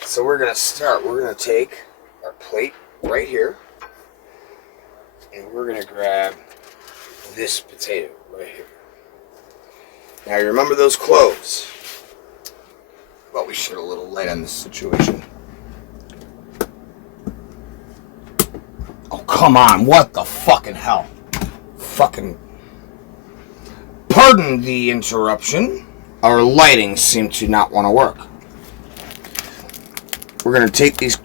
So we're going to start. We're going to take our plate right here. And we're going to grab this potato right here. Now you remember those cloves? But we shed a little light on this situation. Oh, come on. What the fucking hell? Fucking... Pardon the interruption. Our lighting seemed to not want to work. We're going to take these...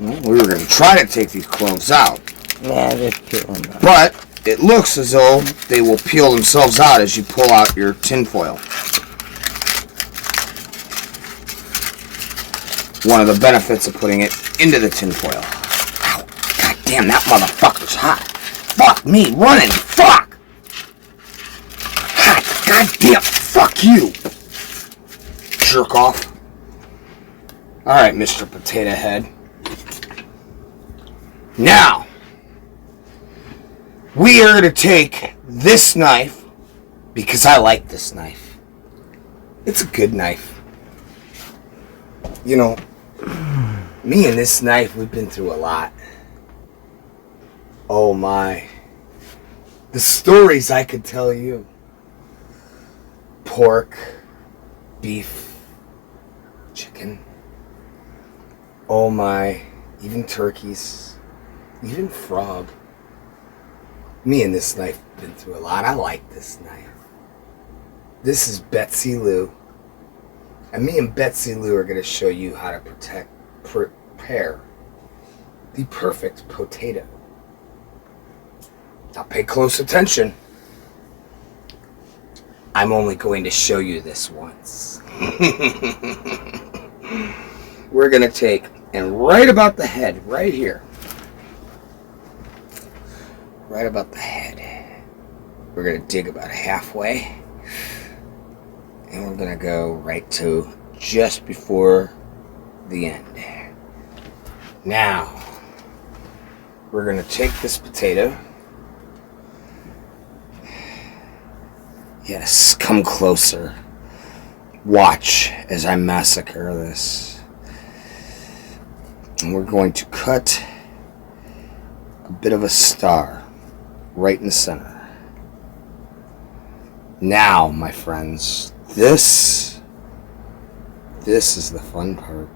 Well, we were going to try to take these cloves out. Yeah, they're peeling out. But it looks as though they will peel themselves out as you pull out your tin foil. One of the benefits of putting it into the tin foil. Ow. God damn, that motherfucker's hot. Fuck me, running, fuck! Hot, goddamn, fuck you! Jerk off. Alright, Mr. Potato Head. Now, we are going to take this knife, because I like this knife. It's a good knife. You know, me and this knife, we've been through a lot. Oh my. The stories I could tell you. Pork, beef, chicken. Oh my. Even turkeys. Even frog. Me and this knife have been through a lot. I like this knife. This is Betsy Lou. And me and Betsy Lou are going to show you how to prepare the perfect potato. Now pay close attention. I'm only going to show you this once. We're going to take, and right about the head, right here. Right about the head. We're going to dig about halfway. And we're going to go right to just before the end. Now, we're going to take this potato. Yes, come closer. Watch as I massacre this. And we're going to cut a bit of a star right in the center. Now, my friends, this is the fun part.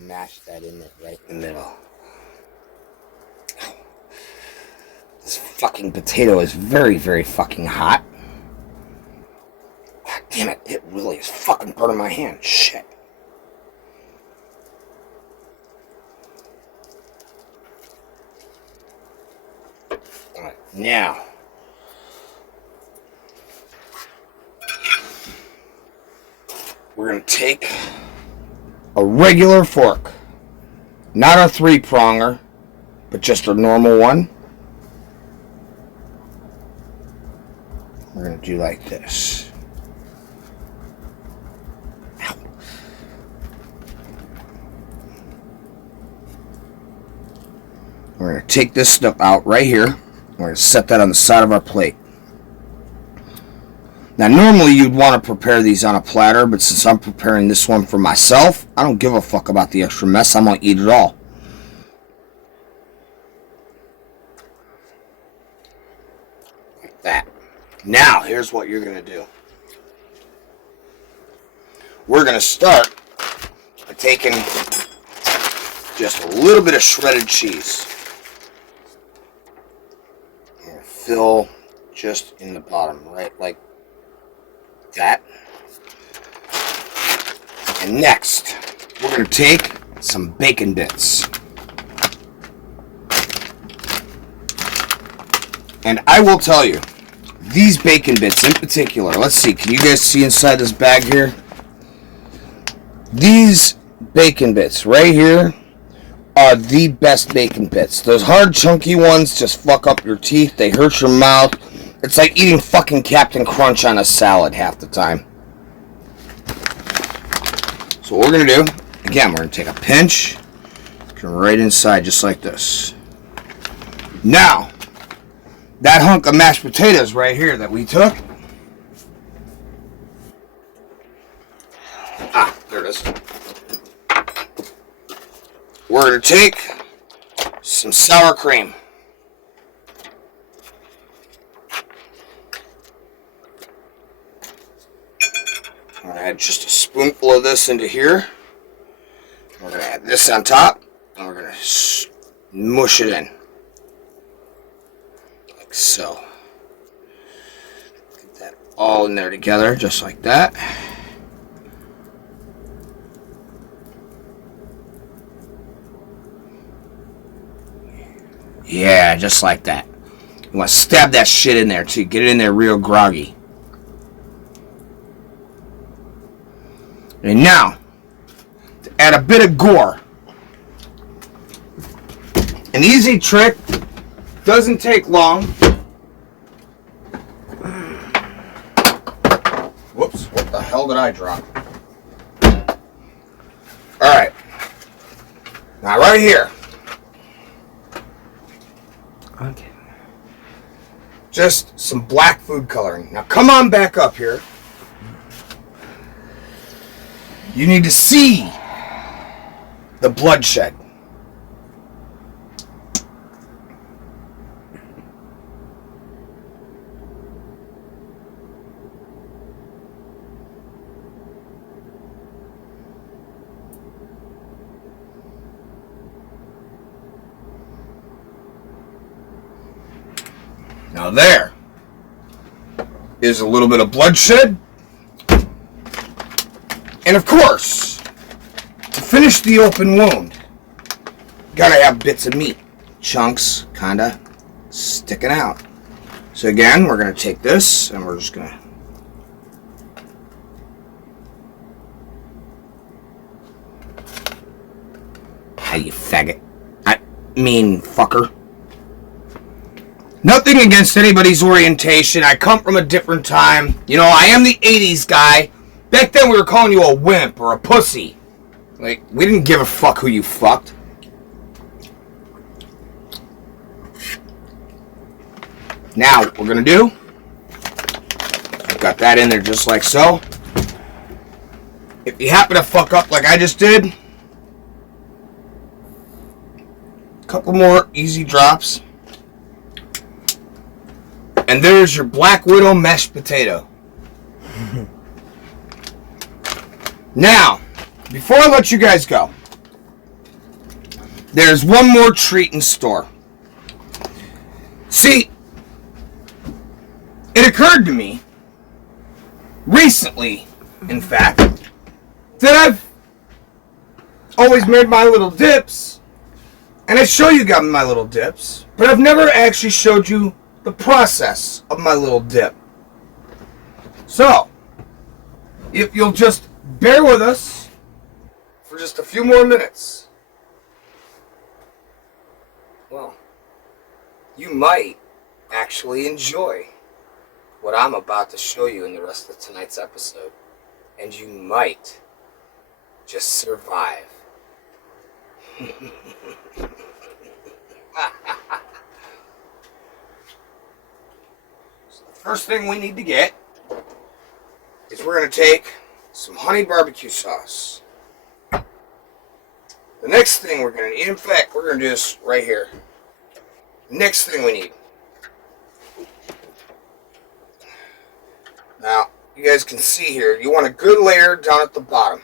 Mash that in there right in the middle. This fucking potato is very, very fucking hot. God damn it, it really is fucking burning my hand. Shit. Alright, now. We're going to take a regular fork, not a 3-pronger, but just a normal one. We're going to do like this. Ow. We're going to take this stuff out right here. We're going to set that on the side of our plate. Now, normally you'd want to prepare these on a platter, but since I'm preparing this one for myself, I don't give a fuck about the extra mess. I'm going to eat it all. Like that. Now, here's what you're going to do. We're going to start by taking just a little bit of shredded cheese. And fill just in the bottom, right? Like that. And next, we're going to take some bacon bits. And I will tell you, these bacon bits in particular, let's see, can you guys see inside this bag here? These bacon bits right here are the best bacon bits. Those hard, chunky ones just fuck up your teeth. They hurt your mouth. It's like eating fucking Captain Crunch on a salad half the time. So what we're going to do, again, we're going to take a pinch, come right inside just like this. Now, that hunk of mashed potatoes right here that we took. There it is. We're going to take some sour cream. I'm going to add just a spoonful of this into here. We're going to add this on top, and we're going to mush it in. Like so. Get that all in there together, just like that. Yeah, just like that. You want to stab that shit in there too. Get it in there real groggy. And now, to add a bit of gore. An easy trick. Doesn't take long. Whoops, what the hell did I drop? Alright. Now right here. Okay. Just some black food coloring. Now come on back up here. You need to see the bloodshed. Now there is a little bit of bloodshed. And of course, to finish the open wound, gotta have bits of meat. Chunks, kinda, sticking out. So again, we're gonna take this and we're just gonna... Hey, you faggot. I mean, fucker. Nothing against anybody's orientation. I come from a different time. You know, I am the 80s guy. Back then we were calling you a wimp or a pussy. Like, we didn't give a fuck who you fucked. Now, what we're gonna do, I've got that in there just like so. If you happen to fuck up like I just did, a couple more easy drops. And there's your Black Widow mashed potato. Now, before I let you guys go, there's one more treat in store. See, it occurred to me, recently, in fact, that I've always made my little dips, and I show you guys my little dips, but I've never actually showed you the process of my little dip. So, if you'll just bear with us for just a few more minutes, well, you might actually enjoy what I'm about to show you in the rest of tonight's episode. And you might just survive. So the first thing we need to get is we're going to take some honey barbecue sauce. The next thing we're going to need, in fact, we're going to do this right here. Next thing we need. Now, you guys can see here, you want a good layer down at the bottom.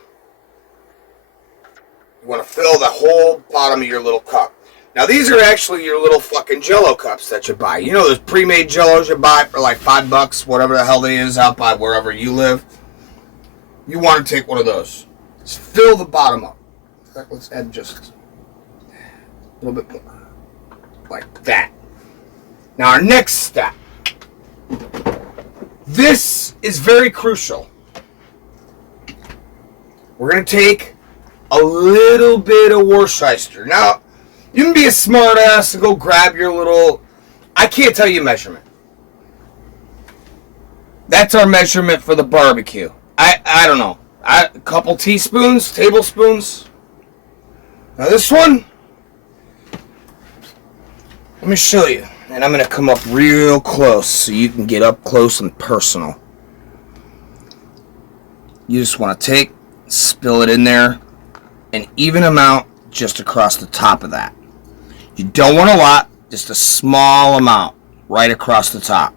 You want to fill the whole bottom of your little cup. Now, these are actually your little fucking Jell-O cups that you buy. You know those pre-made Jell-Os you buy for like $5, whatever the hell they is out by wherever you live? You want to take one of those. Just fill the bottom up. In fact, let's add just a little bit more. Like that. Now, our next step. This is very crucial. We're going to take a little bit of Worcester. Now, you can be a smart ass and go grab your little... I can't tell you measurement. That's our measurement for the barbecue. I don't know. A couple teaspoons, tablespoons. Now this one, let me show you. And I'm going to come up real close so you can get up close and personal. You just want to take, spill it in there, an even amount just across the top of that. You don't want a lot, just a small amount right across the top.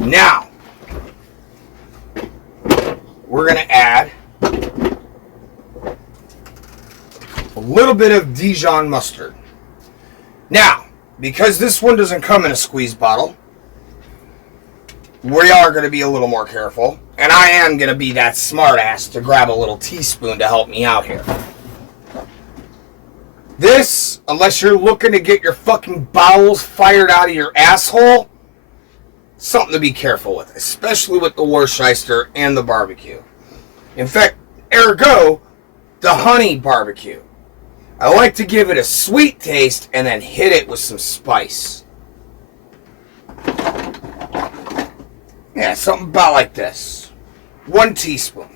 Now, we're going to add a little bit of Dijon mustard. Now, because this one doesn't come in a squeeze bottle, we are going to be a little more careful. And I am going to be that smart ass to grab a little teaspoon to help me out here. This, unless you're looking to get your fucking bowels fired out of your asshole, something to be careful with, especially with the Worcester and the barbecue. In fact, ergo, the honey barbecue. I like to give it a sweet taste and then hit it with some spice. Yeah, something about like this. 1 teaspoon.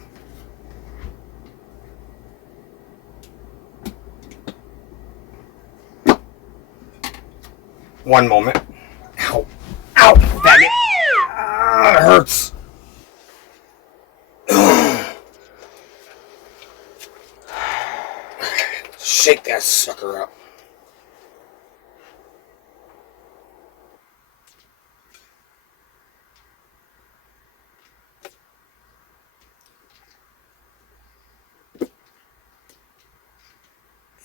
One moment. Ow. Ow, faggot. It hurts. Shake that sucker up.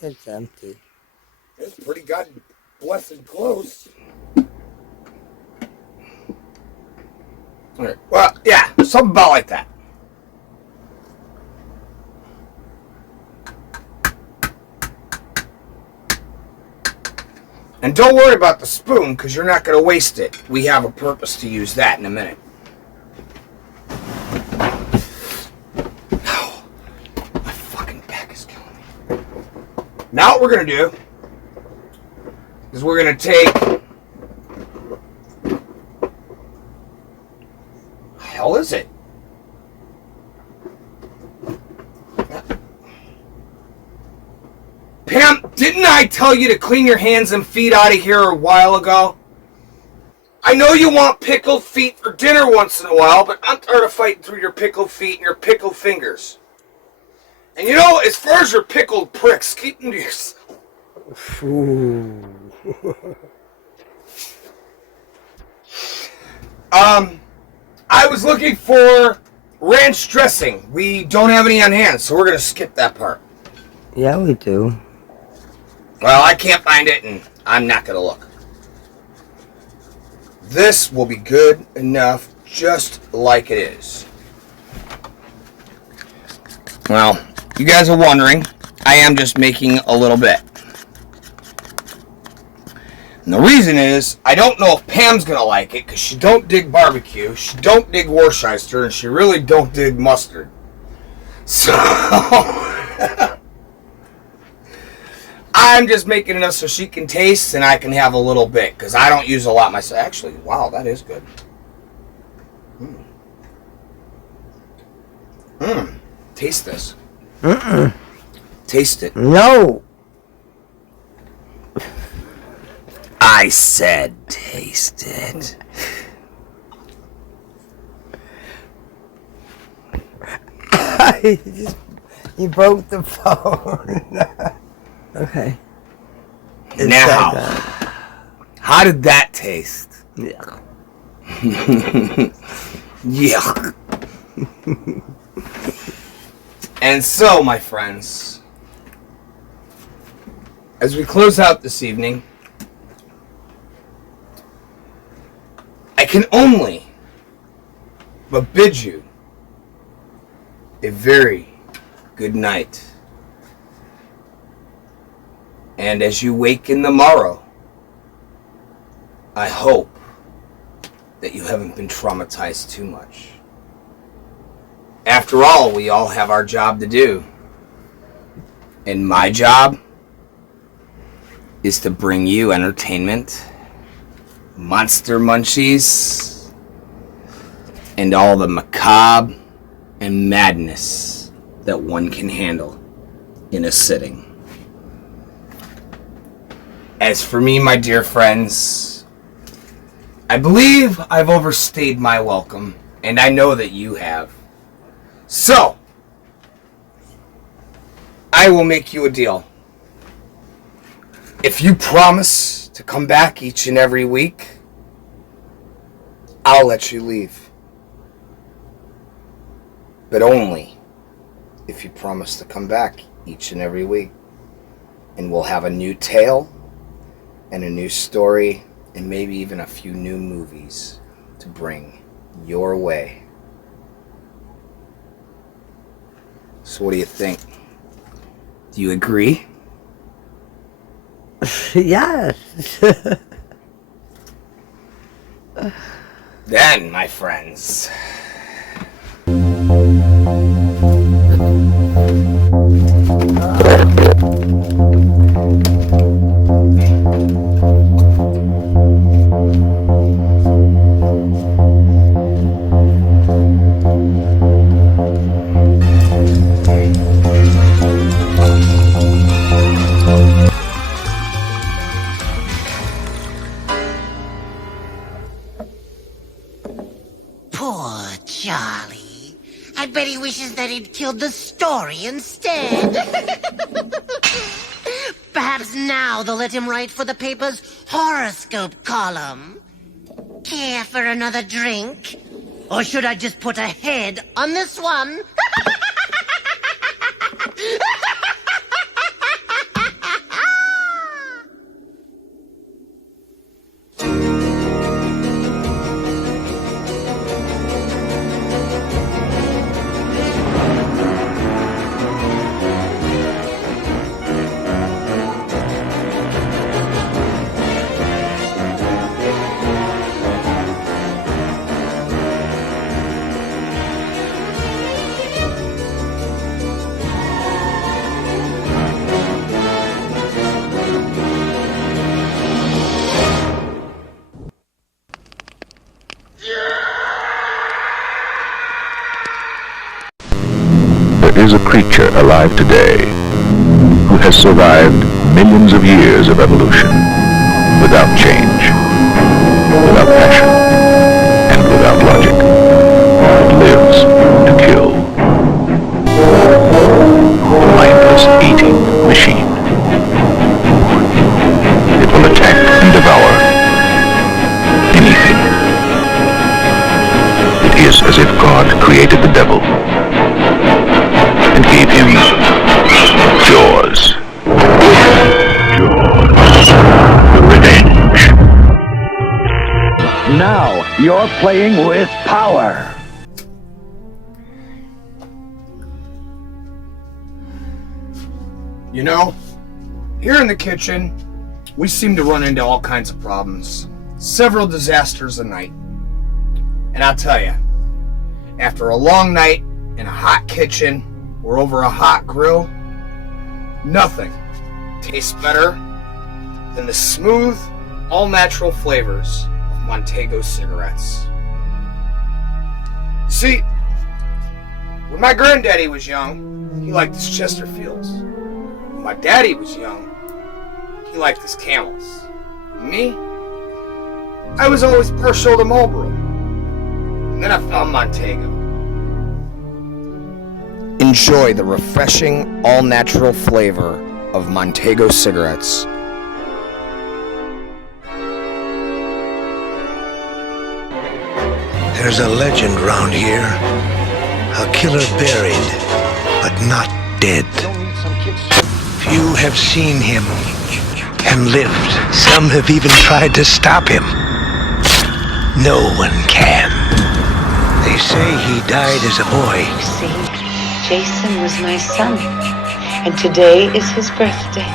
It's empty. It's pretty god blessed close. All right. Well, yeah, something about like that. And don't worry about the spoon, because you're not going to waste it. We have a purpose to use that in a minute. Oh, my fucking back is killing me. Now what we're going to do is we're going to take... What the hell is it? Pam, didn't I tell you to clean your hands and feet out of here a while ago? I know you want pickled feet for dinner once in a while, but I'm tired of fighting through your pickled feet and your pickled fingers. And you know, as far as your pickled pricks, keep them to yourself. I was looking for ranch dressing. We don't have any on hand, so we're going to skip that part. Yeah, we do. Well, I can't find it, and I'm not going to look. This will be good enough just like it is. Well, you guys are wondering, I am just making a little bit. And the reason is, I don't know if Pam's going to like it, because she don't dig barbecue, she don't dig Worcester, and she really don't dig mustard. So... I'm just making enough so she can taste and I can have a little bit, because I don't use a lot myself. Actually, wow, that is good. Taste this. Taste it. No. I said taste it. You broke the phone. Okay. Now, how did that taste? Yeah. Yuck. And so, my friends, as we close out this evening, I can only but bid you a very good night. And as you wake in the morrow, I hope that you haven't been traumatized too much. After all, we all have our job to do. And my job is to bring you entertainment, monster munchies, and all the macabre and madness that one can handle in a sitting. As for me, my dear friends, I believe I've overstayed my welcome, and I know that you have. So, I will make you a deal. If you promise to come back each and every week, I'll let you leave. But only if you promise to come back each and every week. And we'll have a new tale and a new story, and maybe even a few new movies to bring your way. So what do you think? Do you agree? Yes. Then, my friends, Poor Charlie. I bet he wishes that he'd killed the story instead. Perhaps now they'll let him write for the paper's horoscope column. Care for another drink? Or should I just put a head on this one? is a creature alive today who has survived millions of years of evolution without change, without passion, and without logic. It lives to kill. A mindless eating machine. It will attack and devour anything. It is as if God created the devil and gave him jaws. Jaws. Revenge. Now you're playing with power. You know, here in the kitchen, we seem to run into all kinds of problems. Several disasters a night. And I'll tell you, after a long night in a hot kitchen or over a hot grill, nothing tastes better than the smooth, all-natural flavors of Montego cigarettes. See, when my granddaddy was young, he liked his Chesterfields. When my daddy was young, he liked his Camels. Me, I was always partial to Marlboro. And then I found Montego. Enjoy the refreshing, all-natural flavor of Montego cigarettes. There's a legend round here. A killer buried, but not dead. Few have seen him and lived. Some have even tried to stop him. No one can. They say he died as a boy. You see, Jason was my son, and today is his birthday.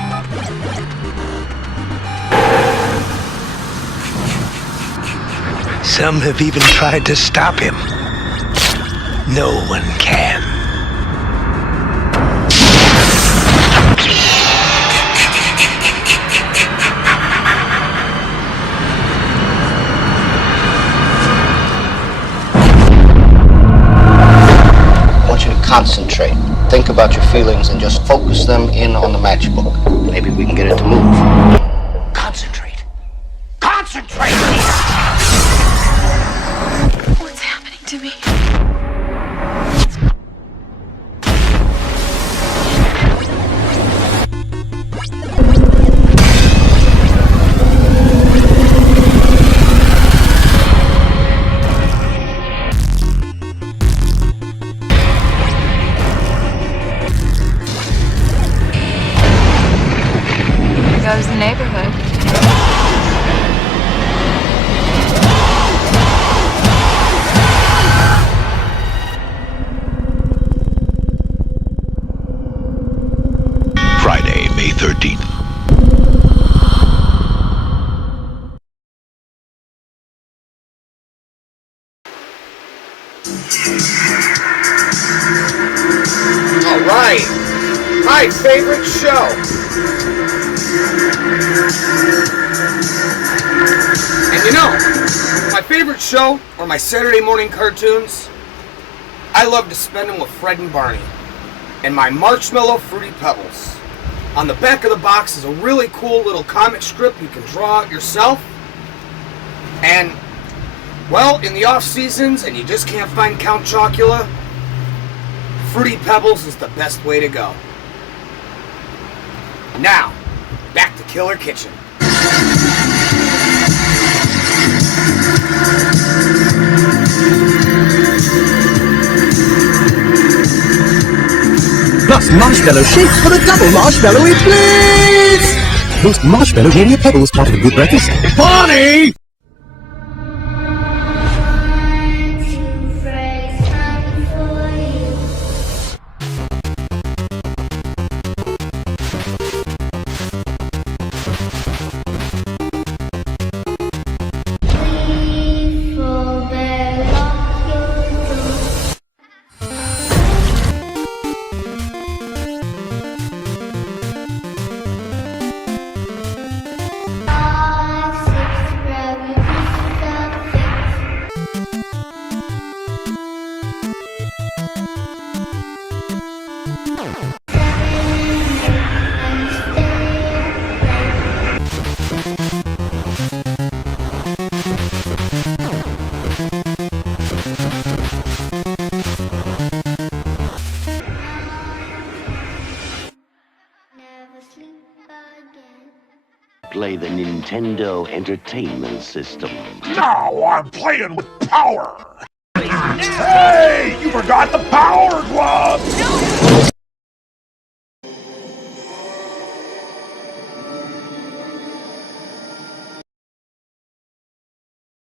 Some have even tried to stop him. No one can. I want you to concentrate. Think about your feelings and just focus them in on the matchbook. Maybe we can get it to move. Concentrate. Concentrate! What's happening to me? There goes the neighborhood. Friday, May 13th. All right, my favorite show. And you know, my favorite show or my Saturday morning cartoons, I love to spend them with Fred and Barney and my Marshmallow Fruity Pebbles. On the back of the box is a really cool little comic strip you can draw out yourself. And, well, in the off seasons and you just can't find Count Chocula, Fruity Pebbles is the best way to go. Now, back to Killer Kitchen. Plus marshmallow shakes for the double marshmallowy, please! Most marshmallow gave you pebbles, part of a good breakfast. Barney! play the Nintendo Entertainment System. Now I'm playing with power! Hey! You forgot the power glove!